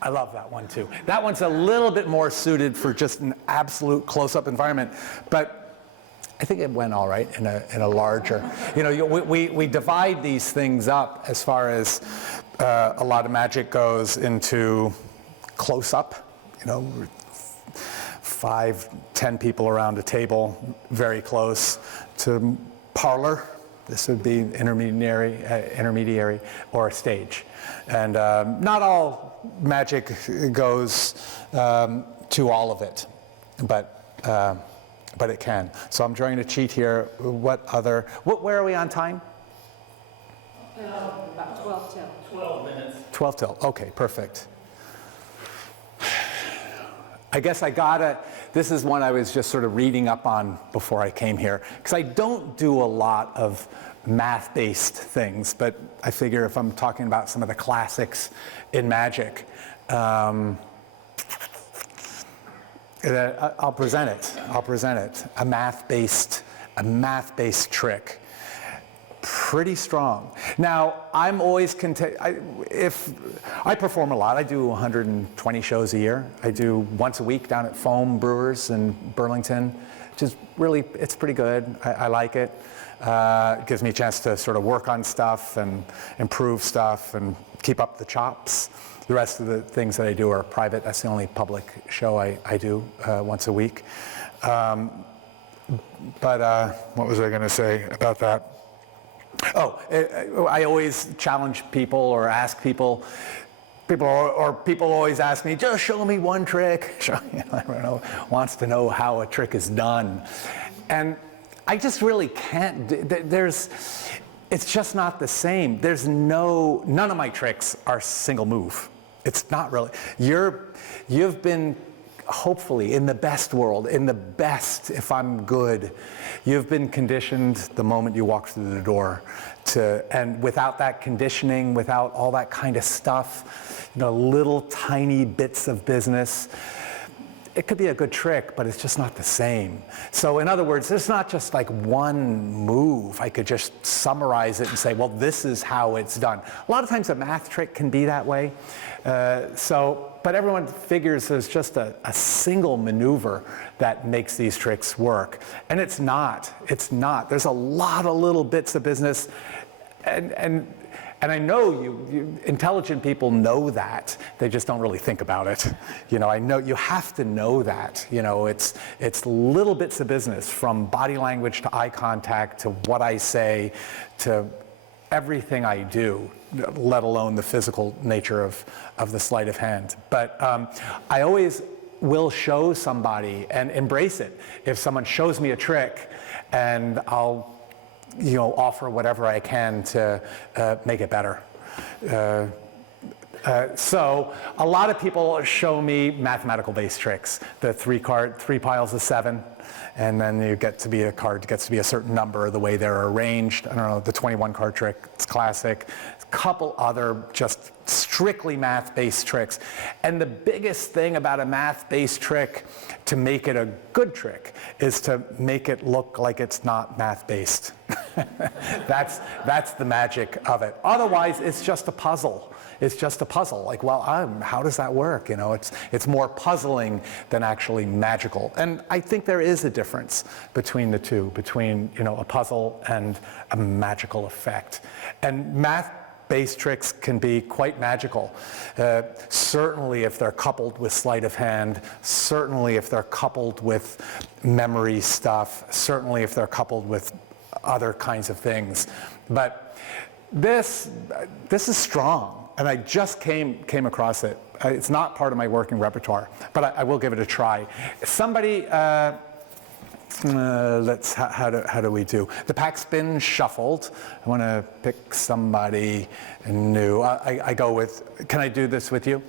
I love that one too. That one's a little bit more suited for just an absolute close-up environment, but I think it went all right in a larger. You know, we divide these things up as far as a lot of magic goes into close-up. You know, 5, 10 people around a table, very close, to parlor. This would be intermediary, or a stage. And not all magic goes to all of it, but it can. So I'm drawing a cheat here. Where are we on time? About 12 till. 12 minutes. 12 till, okay, perfect. I guess this is one I was just sort of reading up on before I came here, because I don't do a lot of math-based things, but I figure if I'm talking about some of the classics in magic, I'll present it. A math-based trick. Pretty strong. Now, I'm always if I perform a lot. I do 120 shows a year. I do once a week down at Foam Brewers in Burlington, which is really, it's pretty good. I like it. It gives me a chance to sort of work on stuff and improve stuff and keep up the chops. The rest of the things that I do are private. That's the only public show I do once a week. But what was I going to say about that? Oh, I always challenge people or ask people always ask me, just show me one trick. Everyone wants to know how a trick is done. And I just really can't, it's just not the same. None of my tricks are single move. It's not really. You've been, hopefully, in the best world, if I'm good, you've been conditioned the moment you walk through the door and without that conditioning, without all that kind of stuff, little tiny bits of business, it could be a good trick, but it's just not the same. So in other words, there's not just like one move. I could just summarize it and say, well, this is how it's done. A lot of times a math trick can be that way. But everyone figures there's just a single maneuver that makes these tricks work. And it's not. There's a lot of little bits of business. And I know you intelligent people know that. They just don't really think about it. I know you have to know that. It's little bits of business, from body language to eye contact to what I say to everything I do, let alone the physical nature of the sleight of hand. But I always will show somebody and embrace it. If someone shows me a trick, and I'll offer whatever I can to make it better. So a lot of people show me mathematical-based tricks. The 3 piles of 7, and then you get to be a card gets to be a certain number, the way they're arranged. I don't know, the 21 card trick, it's classic. A couple other just strictly math-based tricks. And the biggest thing about a math-based trick, to make it a good trick, is to make it look like it's not math-based. That's the magic of it. Otherwise, it's just a puzzle. It's just a puzzle. Like, well, how does that work? It's more puzzling than actually magical. And I think there is a difference between the two, between a puzzle and a magical effect. And base tricks can be quite magical. Certainly if they're coupled with sleight of hand, certainly if they're coupled with memory stuff, certainly if they're coupled with other kinds of things. But this is strong, and I just came across it. It's not part of my working repertoire, but I will give it a try. Somebody, how do we do? The pack's been shuffled. I want to pick somebody new. I go with, can I do this with you?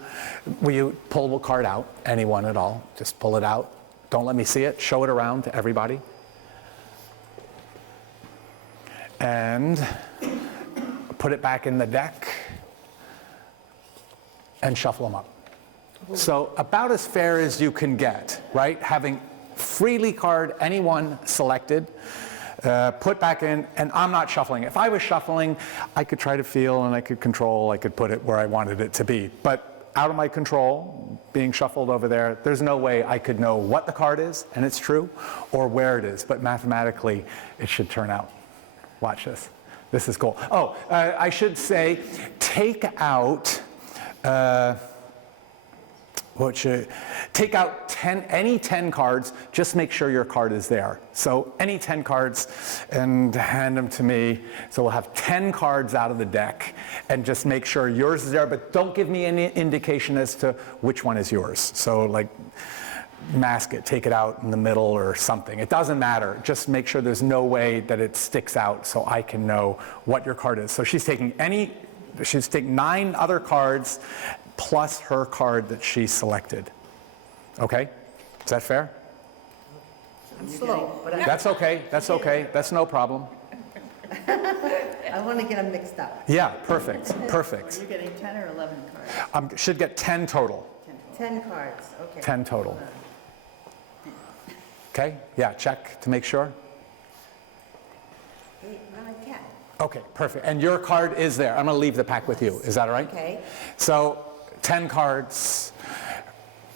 Will you pull a card out, anyone at all? Just pull it out. Don't let me see it. Show it around to everybody. And put it back in the deck and shuffle them up. So about as fair as you can get, right? Having freely card anyone selected, put back in, and I'm not shuffling. If I was shuffling, I could try to feel and I could control, I could put it where I wanted it to be. But out of my control, being shuffled over there, there's no way I could know what the card is, and it's true, or where it is. But mathematically, it should turn out. Watch this. This is cool. Oh, I should say, take out, take out any 10 cards, just make sure your card is there. So any 10 cards, and hand them to me. So we'll have 10 cards out of the deck, and just make sure yours is there, but don't give me any indication as to which one is yours. So like, mask it, take it out in the middle or something. It doesn't matter. Just make sure there's no way that it sticks out so I can know what your card is. So she's taking 9 other cards plus her card that she selected. Okay? Is that fair? I'm slow, but That's okay. That's okay. That's no problem. I want to get them mixed up. Yeah, perfect. Perfect. You're getting 10 or 11 cards? Should get 10 total. 10 cards, okay. 10 total. Okay? Yeah, check to make sure. 8, 9, 10. Okay, perfect. And your card is there. I'm going to leave the pack with you. Is that all right? Okay. So 10 cards.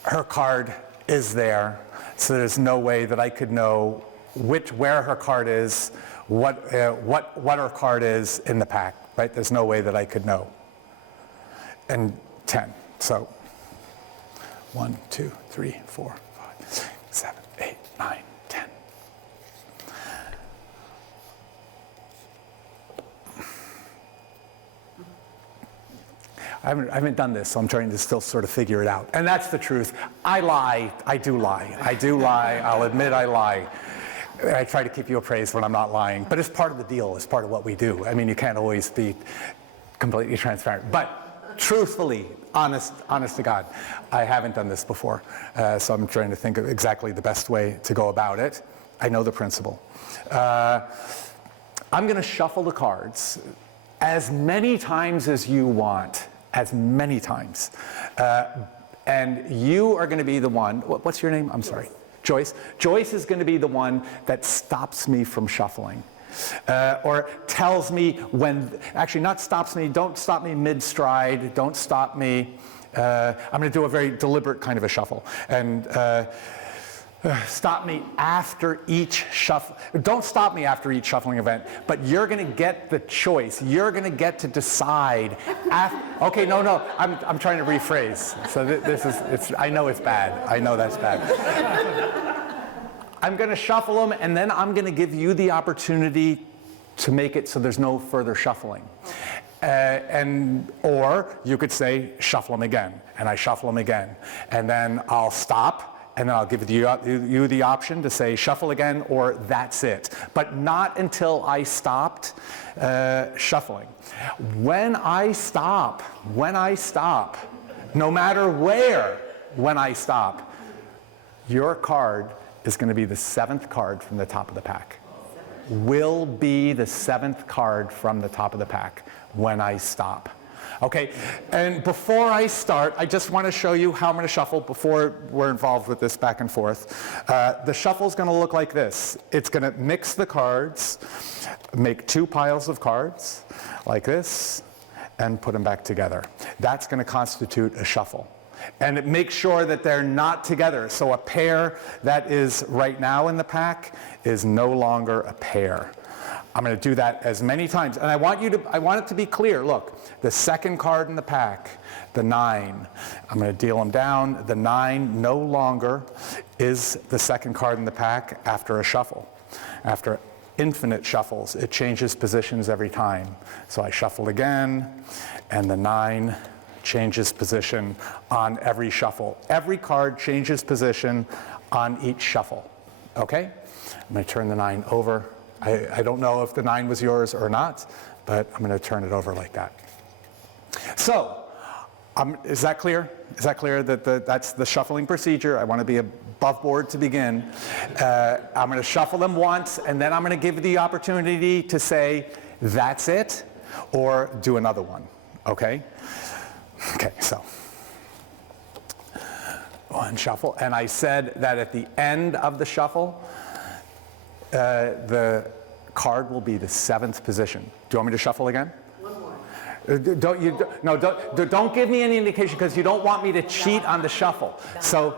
Her card is there. So there's no way that I could know where her card is, what her card is in the pack, right? There's no way that I could know. And 10. So 1, 2, 3, 4, 5, 6, 7, 8, 9, 10. I haven't done this, so I'm trying to still sort of figure it out. And that's the truth. I lie. I do lie. I do lie. I'll admit I lie. I try to keep you appraised when I'm not lying. But it's part of the deal. It's part of what we do. I mean, you can't always be completely transparent. But truthfully, honest to God, I haven't done this before. So I'm trying to think of exactly the best way to go about it. I know the principle. I'm going to shuffle the cards as many times as you want. As many times. And you are going to be the one, what's your name? I'm sorry. Joyce. Joyce is going to be the one that stops me from shuffling. Or tells me when, actually not stops me, don't stop me mid-stride, don't stop me, I'm going to do a very deliberate kind of a shuffle. And stop me after each shuffle. Don't stop me after each shuffling event, but you're going to get the choice. You're going to get to decide. Okay, no, I'm trying to rephrase. So I know it's bad. I know that's bad. I'm going to shuffle them, and then I'm going to give you the opportunity to make it so there's no further shuffling. Or you could say, shuffle them again, and I shuffle them again. And then I'll stop, and then I'll give you the option to say shuffle again, or that's it. But not until I stopped shuffling. When I stop, no matter where, when I stop, your card is going to be the 7th card from the top of the pack. Will be the 7th card from the top of the pack when I stop. Okay, and before I start, I just want to show you how I'm going to shuffle before we're involved with this back and forth. The shuffle's going to look like this. It's going to mix the cards, make 2 piles of cards like this, and put them back together. That's going to constitute a shuffle. And make sure that they're not together. So a pair that is right now in the pack is no longer a pair. I'm going to do that as many times. And I want it to be clear. Look, the second card in the pack, the 9. I'm going to deal them down. The 9 no longer is the second card in the pack after a shuffle. After infinite shuffles, it changes positions every time. So I shuffle again, and the 9 changes position on every shuffle. Every card changes position on each shuffle. Okay? I'm going to turn the 9 over. I don't know if the 9 was yours or not, but I'm going to turn it over like that. So, is that clear? Is that clear that that's the shuffling procedure? I want to be above board to begin. I'm going to shuffle them once, and then I'm going to give you the opportunity to say, that's it, or do another one. Okay? Okay, so. One shuffle. And I said that at the end of the shuffle, the card will be the 7th position. Do you want me to shuffle again? One more. Don't give me any indication, because you don't want me to cheat on the shuffle. So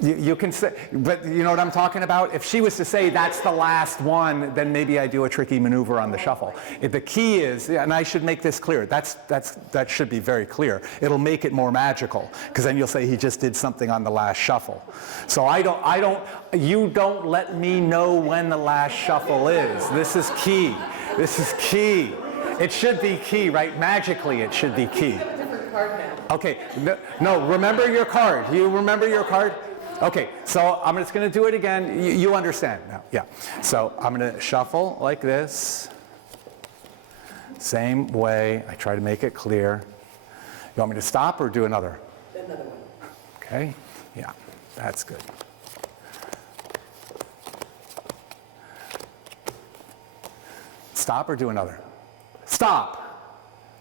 you can say, but you know what I'm talking about? If she was to say that's the last one, then maybe I do a tricky maneuver on the shuffle. The key is, and I should make this clear, that should be very clear. It'll make it more magical, because then you'll say he just did something on the last shuffle. So you don't let me know when the last shuffle is. This is key. This is key. It should be key, right? Magically, it should be key. Different card now. Okay, no, remember your card. You remember your card? Okay, so I'm just going to do it again. You understand now, yeah. So I'm going to shuffle like this. Same way. I try to make it clear. You want me to stop or do another? Another one. Okay, yeah, that's good. Stop or do another? Stop.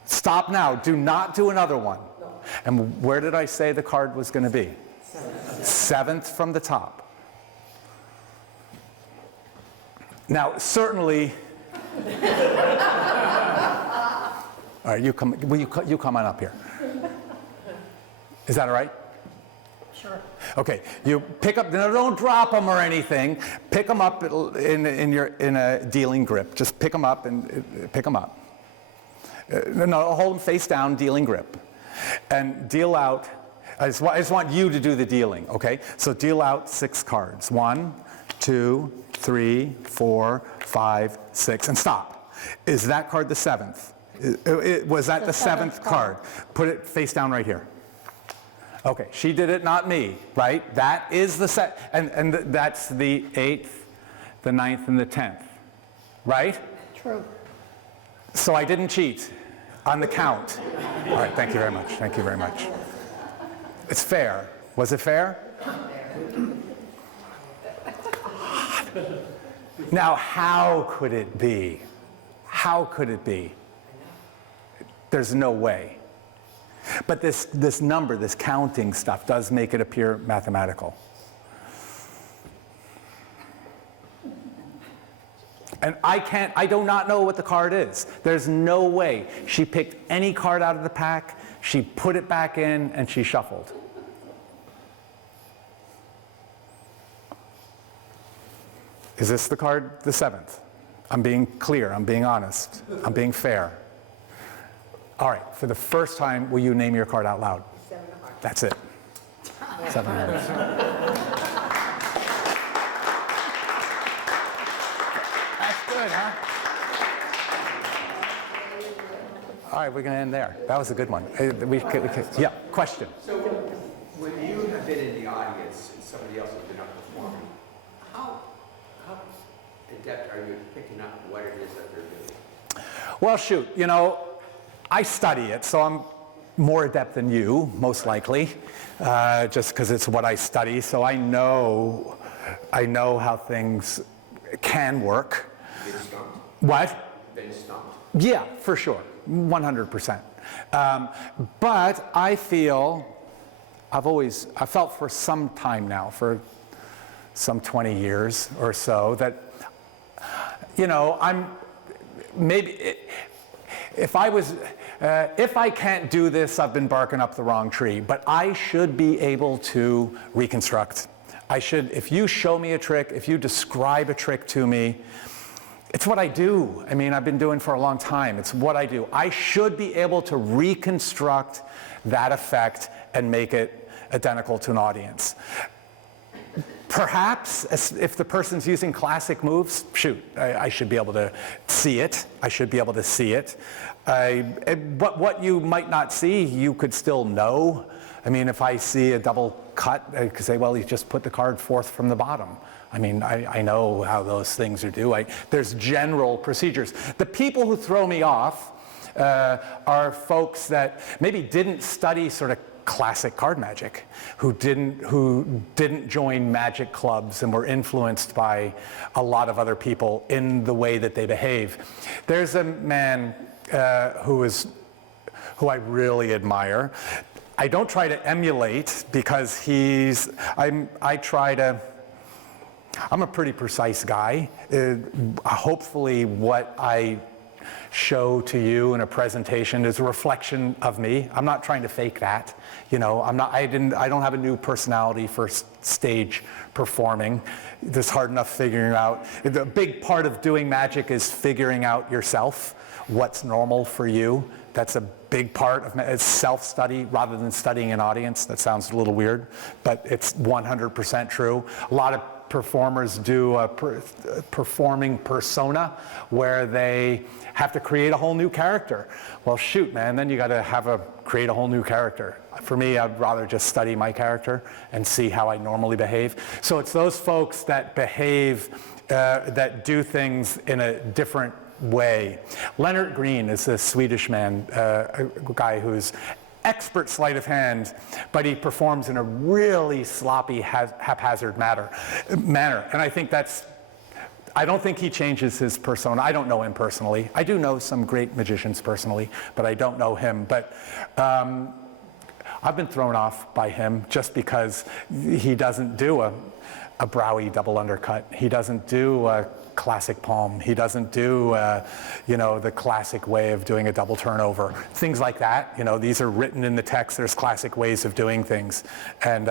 Stop now. Do not do another one. No. And where did I say the card was going to be? 7th from the top. Now, certainly. All right, you come on up here. Is that all right? Sure. Okay, you pick up, no, don't drop them or anything. Pick them up in a dealing grip. Just pick them up and pick them up. No, hold them face down, dealing grip. And deal out, I just want you to do the dealing, okay? So deal out 6 cards. 1, 2, 3, 4, 5, 6, and stop. Is that card the 7th? Was that the 7th card? Put it face down right here. Okay, she did it, not me, right? That is the and that's the 8th, the 9th, and the 10th, right? True. So I didn't cheat on the count. All right, thank you very much. Thank you very much. It's fair. Was it fair? Now, how could it be? How could it be? There's no way. But this number, this counting stuff, does make it appear mathematical. And I do not know what the card is. There's no way. She picked any card out of the pack, she put it back in, and she shuffled. Is this the card, the 7th? I'm being clear, I'm being honest, I'm being fair. All right, for the first time, will you name your card out loud? 7 of hearts. That's it. 7 of hearts. That's good, huh? All right, we're going to end there. That was a good one. Yeah, question. So, when you have been in the audience and somebody else has been up performing, how adept are you at picking up what it is that they're doing? Well, shoot, you know, I study it, so I'm more adept than you, most likely, just because it's what I study. So I know how things can work. Been stumped? What? Been stumped? Yeah, for sure, 100%. But I feel, I've felt for some time now, for some 20 years or so, that, you know, if I can't do this, I've been barking up the wrong tree. But I should be able to reconstruct. If you show me a trick, if you describe a trick to me, It's what I do. I mean, I've been doing for a long time. It's what I do. I should be able to reconstruct that effect and make it identical to an audience. Perhaps if the person's using classic moves, shoot, I should be able to see it. I should be able to see it. But what you might not see, you could still know. I mean, if I see a double cut, I could say, well, he just put the card fourth from the bottom. I mean, I know how those things are due. There's general procedures. The people who throw me off are folks that maybe didn't study sort of classic card magic, who didn't join magic clubs and were influenced by a lot of other people in the way that they behave. There's a man who I really admire. I don't try to emulate because I'm a pretty precise guy. Hopefully what I show to you in a presentation is a reflection of me. I'm not trying to fake that. You know, I don't have a new personality for stage performing. It's hard enough figuring out. The big part of doing magic is figuring out yourself, what's normal for you. That's a big part of self-study rather than studying an audience. That sounds a little weird, but it's 100% true. A lot of performers do a performing persona where they have to create a whole new character. Well, shoot, man, then you got to create a whole new character. For me, I'd rather just study my character and see how I normally behave. So it's those folks that behave, that do things in a different way. Leonard Green is a Swedish man, a guy who's expert sleight of hand, but he performs in a really sloppy, haphazard manner. And I think I don't think he changes his persona. I don't know him personally. I do know some great magicians personally, but I don't know him. But I've been thrown off by him just because he doesn't do a browy double undercut. He doesn't do a classic palm. He doesn't do, the classic way of doing a double turnover. Things like that. You know, these are written in the text. There's classic ways of doing things. And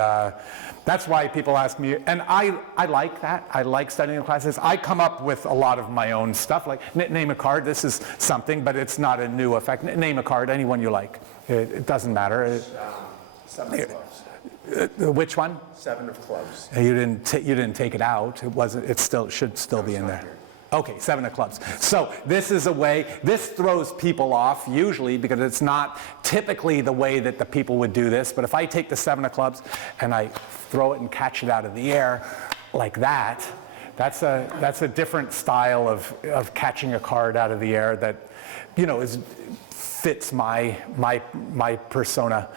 that's why people ask me, and I like that. I like studying the classes. I come up with a lot of my own stuff, like name a card. This is something, but it's not a new effect. Name a card, anyone you like. It doesn't matter. 7 of clubs. Which one? 7 of clubs. You didn't take it out. It wasn't. It should still be in there. Okay, 7 of clubs. So this is a way. This throws people off usually because it's not typically the way that the people would do this. But if I take the 7 of clubs and I throw it and catch it out of the air like that, that's a different style of catching a card out of the air that, fits my persona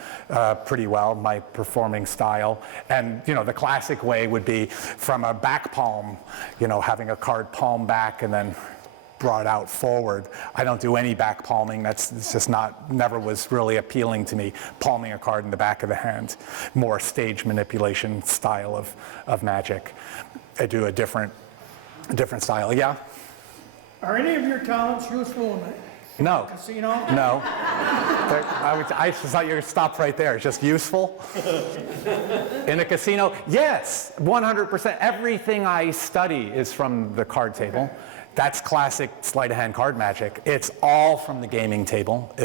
pretty well, my performing style. And the classic way would be from a back palm, having a card palm back and then brought out forward. I don't do any back palming. It's just never was really appealing to me, palming a card in the back of the hand. More stage manipulation style of magic. I do a different style. Yeah? Are any of your talents useful in No. casino? No. I just thought you were going to stop right there. It's just useful. In a casino, yes, 100%. Everything I study is from the card table. That's classic sleight-of-hand card magic. It's all from the gaming table.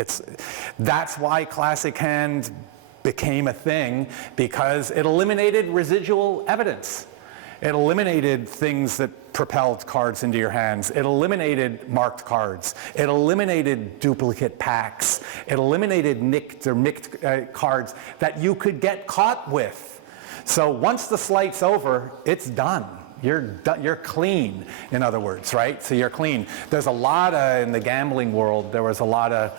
That's why classic hand became a thing, because it eliminated residual evidence. It eliminated things that propelled cards into your hands. It eliminated marked cards. It eliminated duplicate packs. It eliminated nicked or mixed cards that you could get caught with. So once the sleight's over, it's done. You're clean, in other words, right? So you're clean. There's a lot in the gambling world, there was a lot of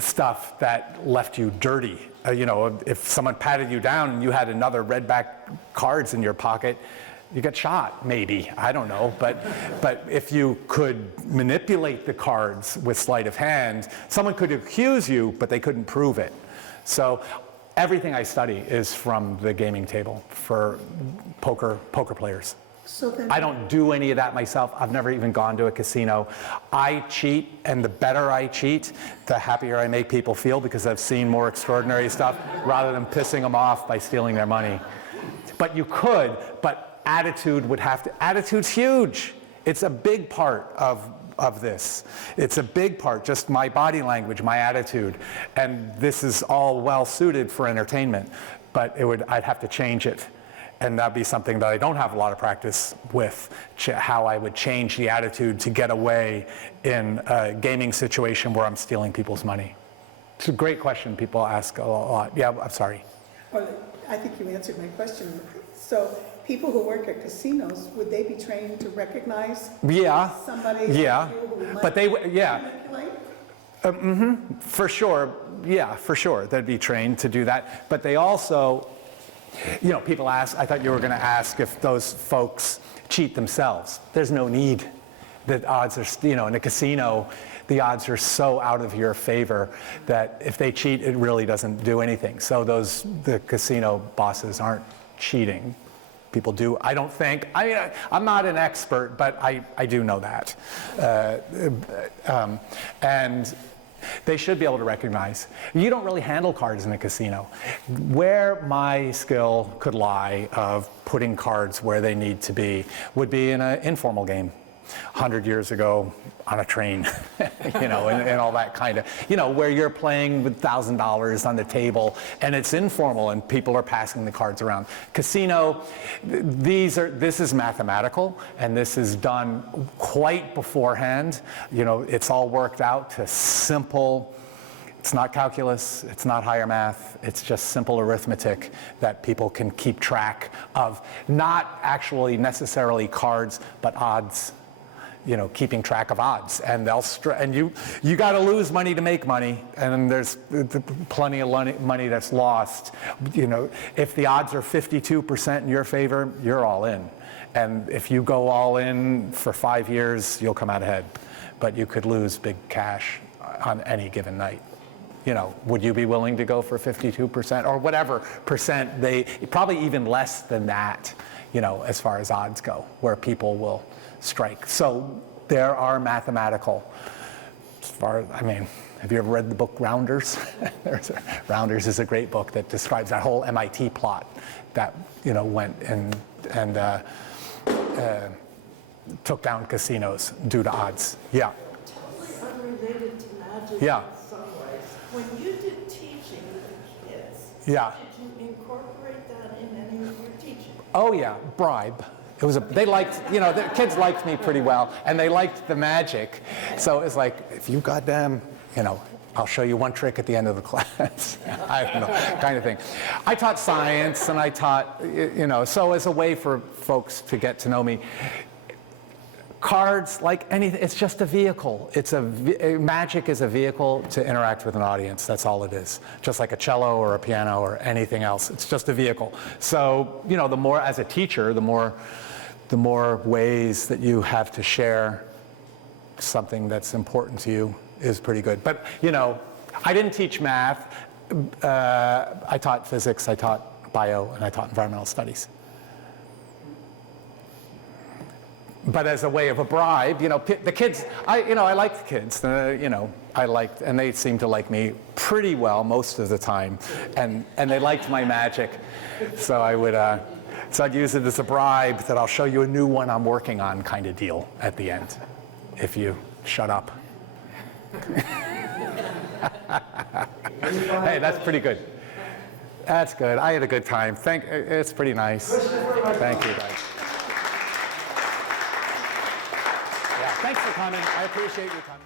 stuff that left you dirty. If someone patted you down and you had another redback cards in your pocket, you get shot, maybe. I don't know. But if you could manipulate the cards with sleight of hand, someone could accuse you, but they couldn't prove it. So everything I study is from the gaming table for poker players. So then, I don't do any of that myself. I've never even gone to a casino. I cheat, and the better I cheat, the happier I make people feel, because I've seen more extraordinary stuff rather than pissing them off by stealing their money. But you could, but attitude's huge. It's a big part of this. It's a big part, just my body language, my attitude. And this is all well suited for entertainment, but I'd have to change it. And that'd be something that I don't have a lot of practice with, how I would change the attitude to get away in a gaming situation where I'm stealing people's money. It's a great question people ask a lot. Yeah, I'm sorry. Well, I think you answered my question. So people who work at casinos, would they be trained to recognize somebody Yeah, who might but they, manipulate? for sure, for sure, they'd be trained to do that. But they also, people ask, I thought you were going to ask if those folks cheat themselves. There's no need. The odds are, in a casino, the odds are so out of your favor that if they cheat, it really doesn't do anything. So the casino bosses aren't cheating. People do, I don't think. I mean, I'm not an expert, but I do know that. And they should be able to recognize. You don't really handle cards in a casino. Where my skill could lie of putting cards where they need to be would be in an informal game. 100 years ago on a train, and all that kind of, where you're playing with $1,000 on the table and it's informal and people are passing the cards around. Casino, this is mathematical and this is done quite beforehand. It's all worked out to simple. It's not calculus, it's not higher math, it's just simple arithmetic that people can keep track of. Not actually necessarily cards, but odds. Keeping track of odds, and you got to lose money to make money, and there's plenty of money that's lost. If the odds are 52% in your favor, you're all in, and if you go all in for 5 years, you'll come out ahead, but you could lose big cash on any given night. Would you be willing to go for 52% or whatever percent? Probably even less than that, as far as odds go, where people will strike. So there are mathematical, have you ever read the book Rounders? Rounders is a great book that describes that whole MIT plot that, went and took down casinos due to odds. Yeah. Totally unrelated to magic Yeah. in some ways. When you did teaching with kids, Yeah. did you incorporate that in any of your teaching? Oh yeah, bribe. They liked, the kids liked me pretty well, and they liked the magic. So it's like, if you goddamn, I'll show you one trick at the end of the class. I don't know, kind of thing. I taught science, and I taught, so as a way for folks to get to know me. Cards, like anything, it's just a vehicle. Magic is a vehicle to interact with an audience. That's all it is. Just like a cello or a piano or anything else. It's just a vehicle. So, the more, as a teacher, the more ways that you have to share something that's important to you is pretty good. But, I didn't teach math. I taught physics, I taught bio, and I taught environmental studies. But as a way of a bribe, the kids, I liked the kids, and they seemed to like me pretty well most of the time, and they liked my magic. So I'd use it as a bribe that I'll show you a new one I'm working on kind of deal at the end, if you shut up. Hey, that's pretty good. That's good. I had a good time. It's pretty nice. Thank you, guys. Thanks for coming. I appreciate your time.